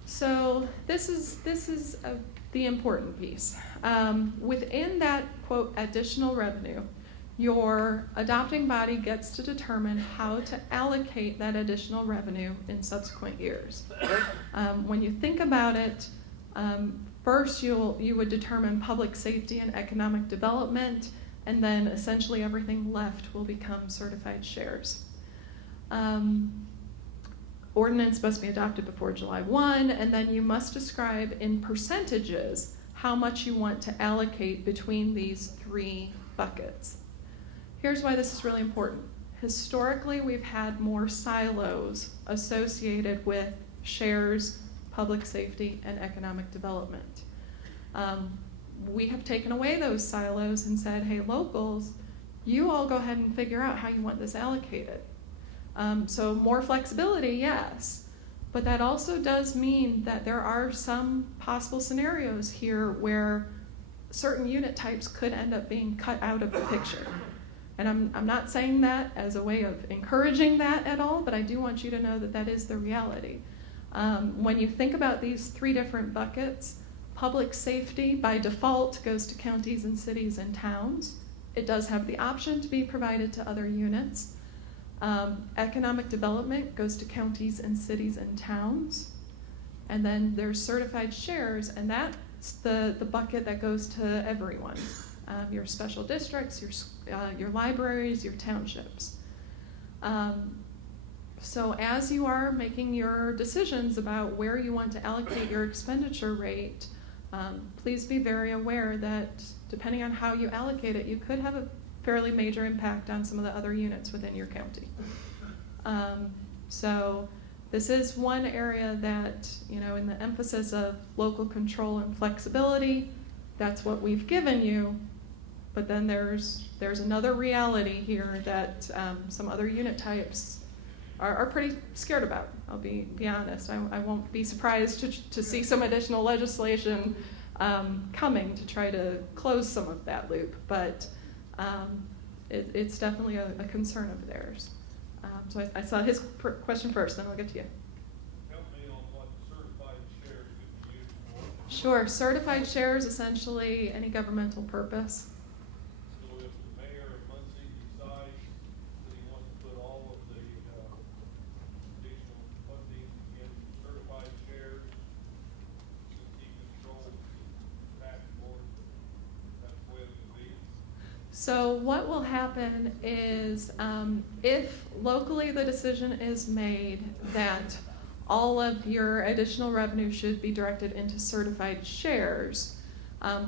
So this is the important piece. Within that, quote, additional revenue, your adopting body gets to determine how to allocate that additional revenue in subsequent years. When you think about it, first you would determine public safety and economic development, and then essentially everything left will become certified shares. Ordinance must be adopted before July 1, and then you must describe in percentages how much you want to allocate between these three buckets. Here's why this is really important. Historically, we've had more silos associated with shares, public safety, and economic development. We have taken away those silos and said, hey, locals, you all go ahead and figure out how you want this allocated. So more flexibility, yes, but that also does mean that there are some possible scenarios here where certain unit types could end up being cut out of the picture. And I'm not saying that as a way of encouraging that at all, but I do want you to know that that is the reality. When you think about these three different buckets, public safety by default goes to counties and cities and towns. It does have the option to be provided to other units. Economic development goes to counties and cities and towns. And then there's certified shares, and that's the bucket that goes to everyone. Your special districts, your libraries, your townships. So as you are making your decisions about where you want to allocate your expenditure rate, please be very aware that depending on how you allocate it, you could have a fairly major impact on some of the other units within your county. So this is one area that, in the emphasis of local control and flexibility, that's what we've given you. But then there's another reality here that some other unit types are pretty scared about. I'll be honest. I won't be surprised to see some additional legislation coming to try to close some of that loop. But it's definitely a concern of theirs. So I saw his question first, then I'll get to you. Help me on what certified shares could be used for. Sure. Certified shares, essentially any governmental purpose. So if the mayor of Muncie decides that he wants to put all of the additional funding in certified shares, since he controls the tax board, that's the way it would be. So what will happen is if locally the decision is made that all of your additional revenue should be directed into certified shares,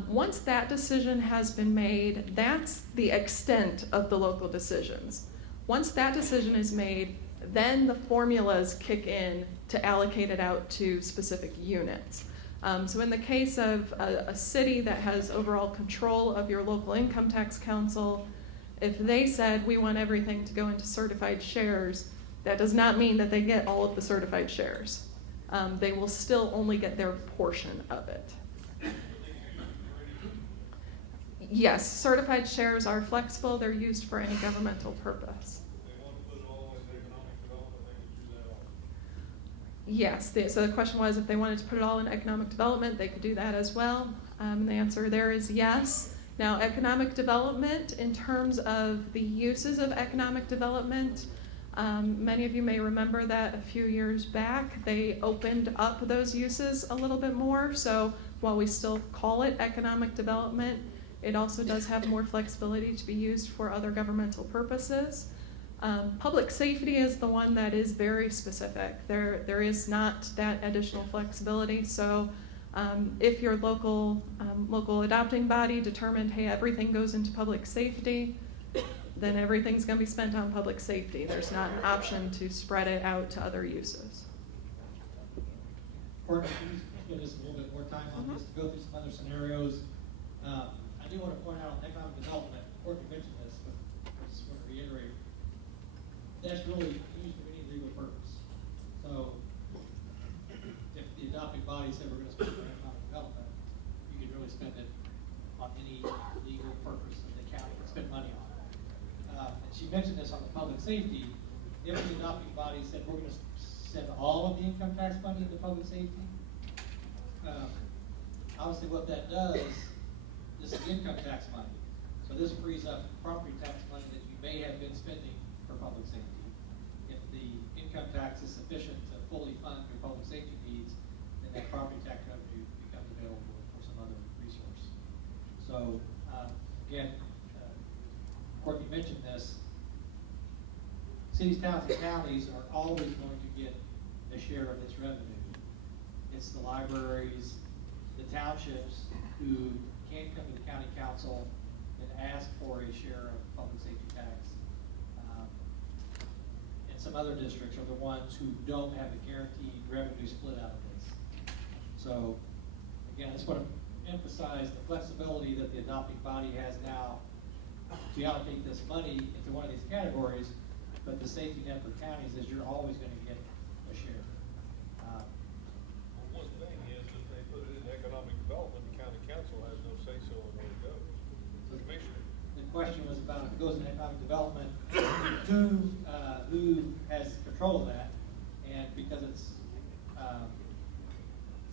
once that decision has been made, that's the extent of the local decisions. Once that decision is made, then the formulas kick in to allocate it out to specific units. So in the case of a city that has overall control of your local income tax council, if they said we want everything to go into certified shares, that does not mean that they get all of the certified shares. They will still only get their portion of it. Yes, certified shares are flexible. They're used for any governmental purpose. If they want to put it all in economic development, they could do that also. Yes, so the question was if they wanted to put it all in economic development, they could do that as well. The answer there is yes. Now, economic development, in terms of the uses of economic development, many of you may remember that a few years back, they opened up those uses a little bit more. So while we still call it economic development, It also does have more flexibility to be used for other governmental purposes. Public safety is the one that is very specific. There is not that additional flexibility. So if your local adopting body determined, hey, everything goes into public safety, then everything's going to be spent on public safety. There's not an option to spread it out to other uses. Courtney, can you spend just a little bit more time on this to go through some other scenarios? I do want to point out on economic development, Courtney mentioned this, but I just want to reiterate, that's really used for any legal purpose. So if the adopting body said we're going to spend it on economic development, you could really spend it on any legal purpose that the county can spend money on. And she mentioned this on the public safety. If the adopting body said we're going to send all of the income tax money into public safety, obviously what that does, this is income tax money. So this frees up property tax money that you may have been spending for public safety. If the income tax is sufficient to fully fund your public safety needs, then that property tax revenue becomes available for some other resource. So again, Courtney mentioned this, cities, towns, and counties are always going to get a share of this revenue. It's the libraries, the townships who can't come to the county council and ask for a share of public safety tax. And some other districts are the ones who don't have a guaranteed revenue split out of this. So again, I just want to emphasize the flexibility that the adopting body has now to allocate this money into one of these categories, but the safety net for counties is you're always going to get a share. Well, one thing is if they put it in economic development, the county council has no say-so on where it goes. The commissioner. The question was about if it goes in economic development, who has control of that, and because it's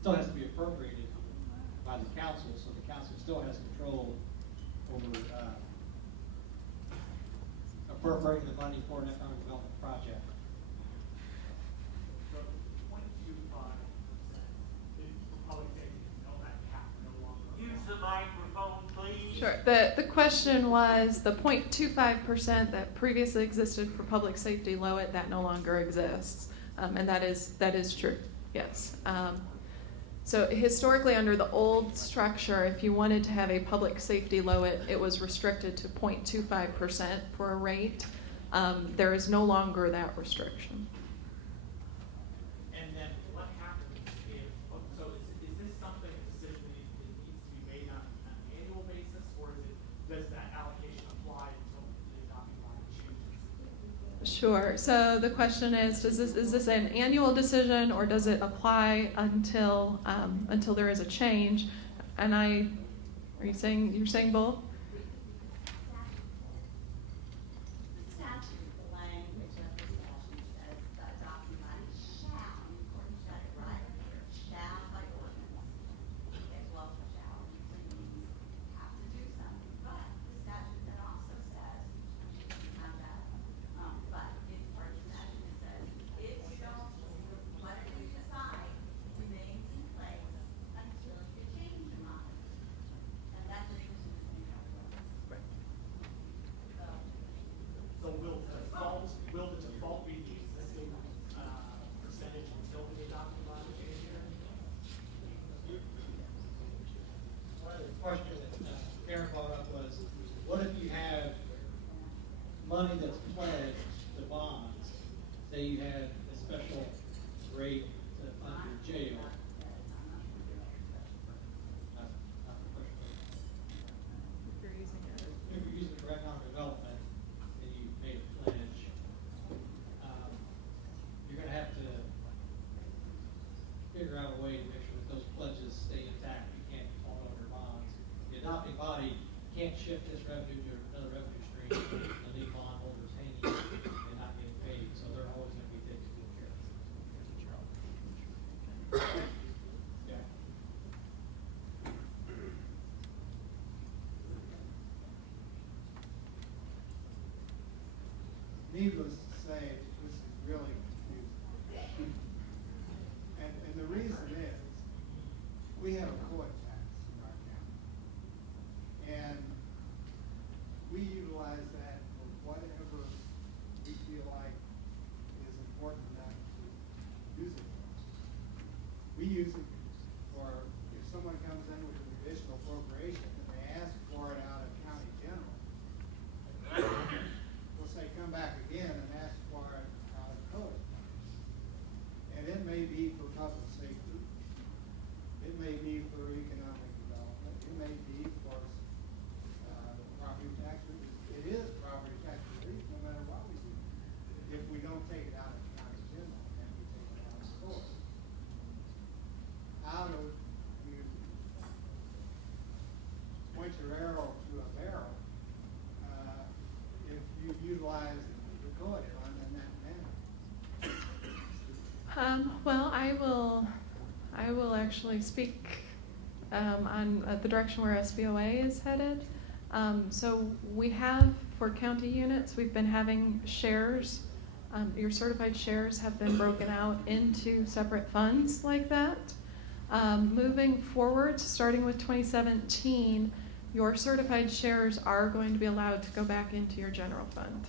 still has to be appropriated by the council, so the council still has control over appropriating the money for an economic development project. So 0.25% is for public safety, no, that cap no longer. Use the microphone, please. Sure. The question was the 0.25% that previously existed for public safety LOIT that no longer exists, and that is true. Yes. So historically, under the old structure, if you wanted to have a public safety LOIT, it was restricted to 0.25% for a rate. There is no longer that restriction. And then what happens if, so is this something, a decision that needs to be made on an annual basis, or does that allocation apply until the adopting body chooses? Sure. So the question is this an annual decision, or does it apply until there is a change? And you're saying both? The statute, the language of the statute says the adopting body shall, Courtney said it right here, shall by ordinance, as well as shall, means have to do something. But the statute then also says, have that, but it's part of the statute that says, if you don't, whatever you decide remains in place until you change your mind. And that's the reason it's in our ordinance. So will the default be the existing percentage until the adopting body changes? One of the questions that Karen brought up was, what if you have money that's pledged to bonds? Say you had a special rate to fund your jail. Not the question. If you're using it. If you're using it for economic development and you made a pledge, you're going to have to figure out a way to make sure that those pledges stay intact. You can't hold on your bonds. The adopting body can't shift this revenue to another revenue stream and leave bondholders hanging and not getting paid. So they're always going to be taken care of. Yeah. Needless to say, this is really confusing. And the reason is, we have a court tax in our county. And utilize the COA fund in that manner? Well, I will actually speak on the direction where SBOA is headed. So we have, for county units, we've been having shares. Your certified shares have been broken out into separate funds like that. Moving forward, starting with 2017, your certified shares are going to be allowed to go back into your general fund.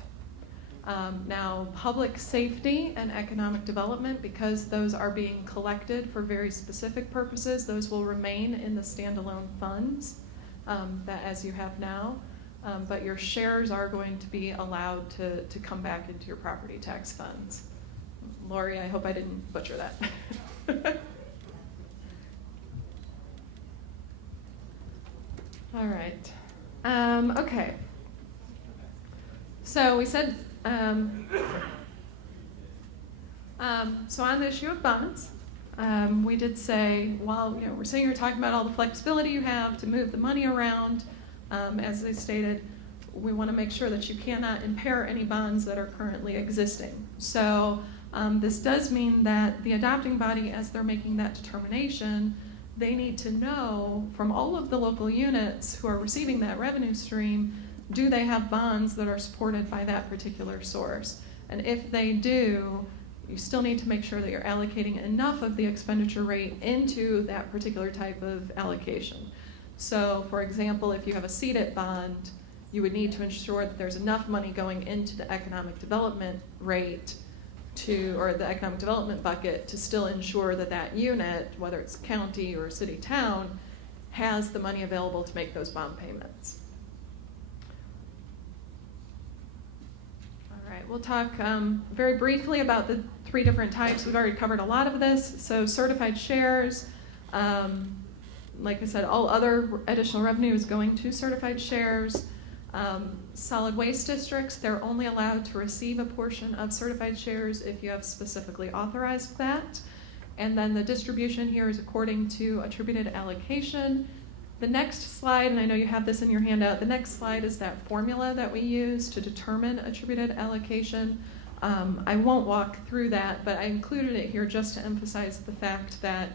Now, public safety and economic development, because those are being collected for very specific purposes, those will remain in the standalone funds that as you have now. But your shares are going to be allowed to come back into your property tax funds. Lori, I hope I didn't butcher that. All right. Okay. So we said, so on the issue of bonds, we did say, well, we're sitting here talking about all the flexibility you have to move the money around. As I stated, we want to make sure that you cannot impair any bonds that are currently existing. So this does mean that the adopting body, as they're making that determination, they need to know from all of the local units who are receiving that revenue stream, do they have bonds that are supported by that particular source? And if they do, you still need to make sure that you're allocating enough of the expenditure rate into that particular type of allocation. So, for example, if you have a CDIT bond, you would need to ensure that there's enough money going into the economic development rate or the economic development bucket to still ensure that that unit, whether it's county or city town, has the money available to make those bond payments. All right, we'll talk very briefly about the three different types. We've already covered a lot of this. So certified shares, like I said, all other additional revenue is going to certified shares. Solid waste districts, they're only allowed to receive a portion of certified shares if you have specifically authorized that. And then the distribution here is according to attributed allocation. The next slide, and I know you have this in your handout, the next slide is that formula that we use to determine attributed allocation. I won't walk through that, but I included it here just to emphasize the fact that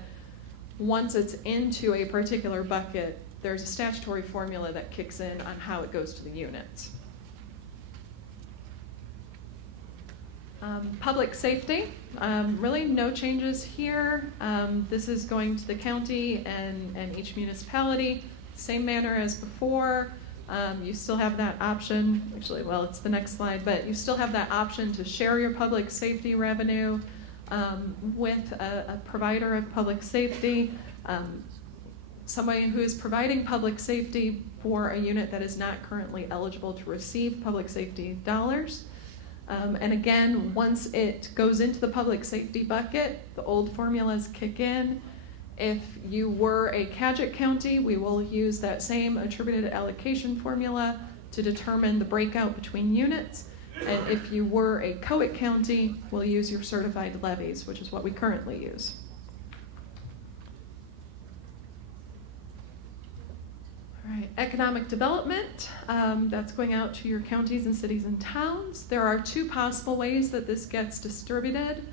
once it's into a particular bucket, there's a statutory formula that kicks in on how it goes to the units. Public safety, really no changes here. This is going to the county and each municipality, same manner as before. You still have that option, actually, well, it's the next slide, but you still have that option to share your public safety revenue with a provider of public safety. Somebody who is providing public safety for a unit that is not currently eligible to receive public safety dollars. And again, once it goes into the public safety bucket, the old formulas kick in. If you were a Cadgett County, we will use that same attributed allocation formula to determine the breakout between units. And if you were a Coet County, we'll use your certified levies, which is what we currently use. All right, economic development, that's going out to your counties and cities and towns. There are two possible ways that this gets distributed,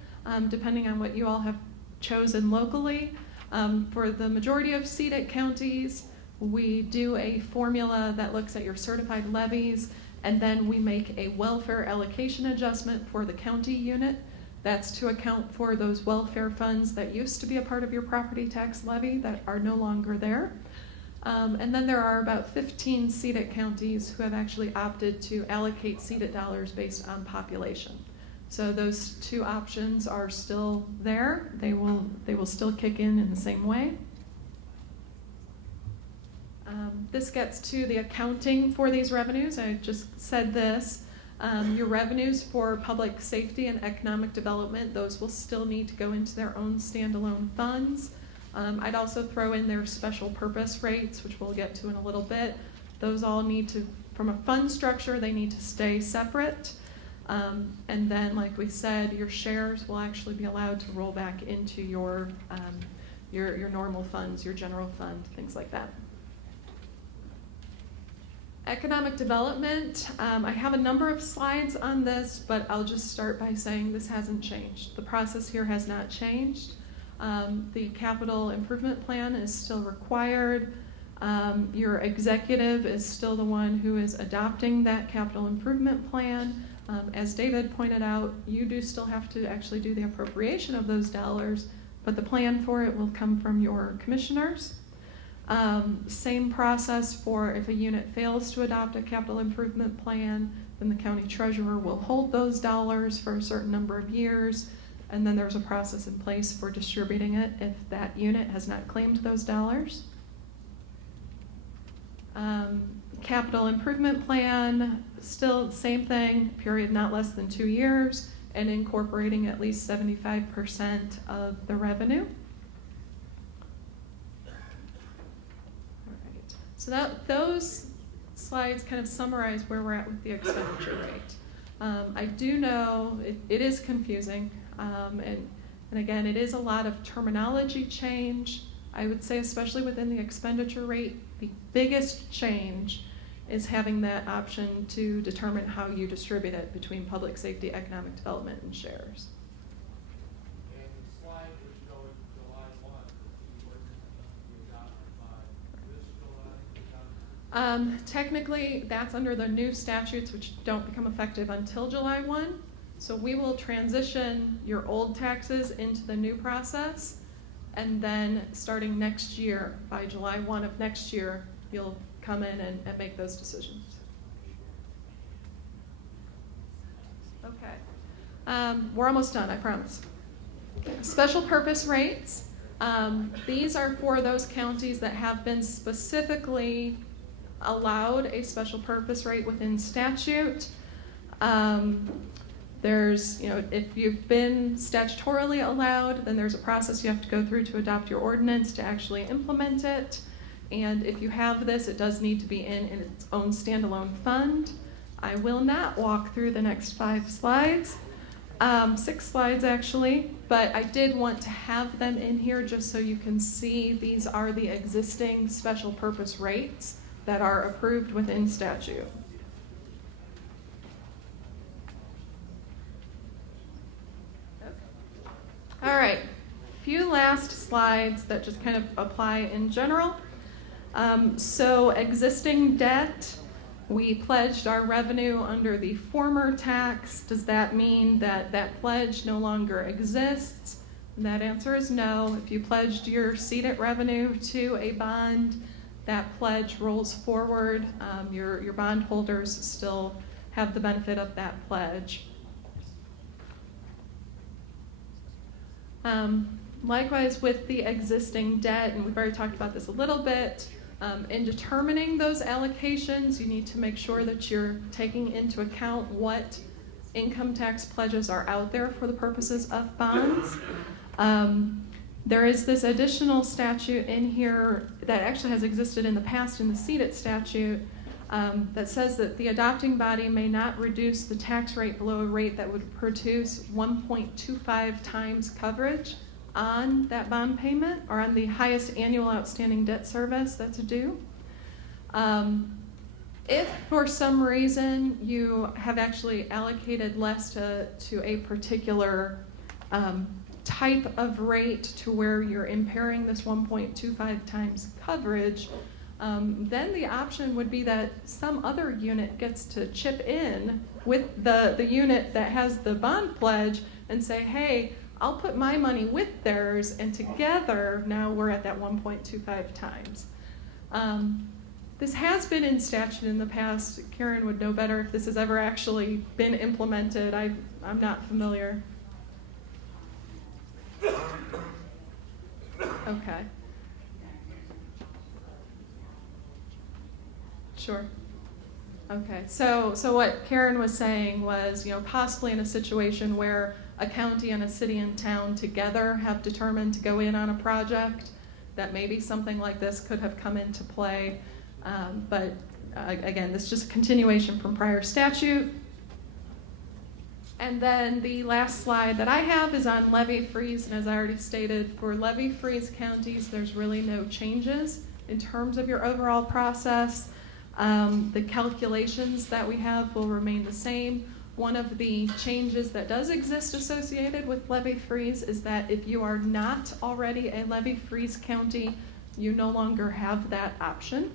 depending on what you all have chosen locally. For the majority of CDIT counties, we do a formula that looks at your certified levies, and then we make a welfare allocation adjustment for the county unit. That's to account for those welfare funds that used to be a part of your property tax levy that are no longer there. And then there are about 15 CDIT counties who have actually opted to allocate CDIT dollars based on population. So those two options are still there. They will still kick in the same way. This gets to the accounting for these revenues. I just said this. Your revenues for public safety and economic development, those will still need to go into their own standalone funds. I'd also throw in their special purpose rates, which we'll get to in a little bit. Those all need to, from a fund structure, they need to stay separate. And then, like we said, your shares will actually be allowed to roll back into your normal funds, your general fund, things like that. Economic development, I have a number of slides on this, but I'll just start by saying this hasn't changed. The process here has not changed. The capital improvement plan is still required. Your executive is still the one who is adopting that capital improvement plan. As David pointed out, you do still have to actually do the appropriation of those dollars, but the plan for it will come from your commissioners. Same process for if a unit fails to adopt a capital improvement plan, then the county treasurer will hold those dollars for a certain number of years, and then there's a process in place for distributing it if that unit has not claimed those dollars. Capital improvement plan, still the same thing, period not less than 2 years, and incorporating at least 75% of the revenue. So those slides kind of summarize where we're at with the expenditure rate. I do know it is confusing, and again, it is a lot of terminology change. I would say especially within the expenditure rate, the biggest change is having that option to determine how you distribute it between public safety, economic development, and shares. And the slide was showing July 1, the ordinance be adopted by this July. Technically, that's under the new statutes, which don't become effective until July 1. So we will transition your old taxes into the new process, and then starting next year, by July 1 of next year, you'll come in and make those decisions. Okay. We're almost done, I promise. Special purpose rates. These are for those counties that have been specifically allowed a special purpose rate within statute. There's, if you've been statutorily allowed, then there's a process you have to go through to adopt your ordinance to actually implement it. And if you have this, it does need to be in its own standalone fund. I will not walk through the next 5 slides, 6 slides actually, but I did want to have them in here just so you can see these are the existing special purpose rates that are approved within statute. All right, few last slides that just kind of apply in general. So existing debt, we pledged our revenue under the former tax. Does that mean that that pledge no longer exists? And that answer is no. If you pledged your ceded revenue to a bond, that pledge rolls forward. Your bondholders still have the benefit of that pledge. Likewise with the existing debt, and we've already talked about this a little bit, in determining those allocations, you need to make sure that you're taking into account what income tax pledges are out there for the purposes of bonds. There is this additional statute in here that actually has existed in the past in the ceded statute that says that the adopting body may not reduce the tax rate below a rate that would produce 1.25 times coverage on that bond payment or on the highest annual outstanding debt service that's due. If for some reason you have actually allocated less to a particular type of rate to where you're impairing this 1.25 times coverage, then the option would be that some other unit gets to chip in with the unit that has the bond pledge and say, hey, I'll put my money with theirs, and together now we're at that 1.25 times. This has been in statute in the past. Karen would know better if this has ever actually been implemented. I'm not familiar. Okay. Sure. Okay. So what Karen was saying was, possibly in a situation where a county and a city and town together have determined to go in on a project, that maybe something like this could have come into play. But again, this is just a continuation from prior statute. And then the last slide that I have is on levy freeze. And as I already stated, for levy freeze counties, there's really no changes in terms of your overall process. The calculations that we have will remain the same. One of the changes that does exist associated with levy freeze is that if you are not already a levy freeze county, you no longer have that option.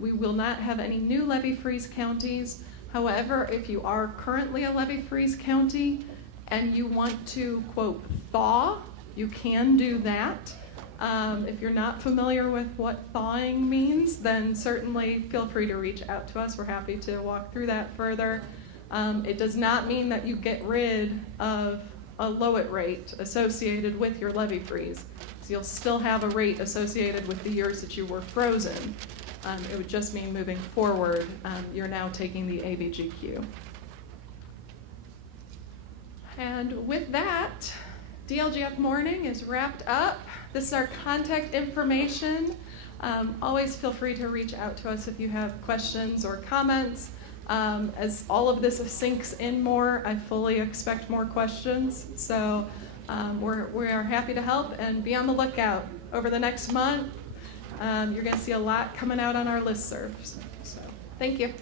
We will not have any new levy freeze counties. However, if you are currently a levy freeze county and you want to, quote, thaw, you can do that. If you're not familiar with what thawing means, then certainly feel free to reach out to us. We're happy to walk through that further. It does not mean that you get rid of a LOIT rate associated with your levy freeze. So you'll still have a rate associated with the years that you were frozen. It would just mean moving forward, you're now taking the ABGQ. And with that, DLGF morning is wrapped up. This is our contact information. Always feel free to reach out to us if you have questions or comments. As all of this sinks in more, I fully expect more questions. So we are happy to help, and be on the lookout. Over the next month, you're going to see a lot coming out on our listservs. So thank you.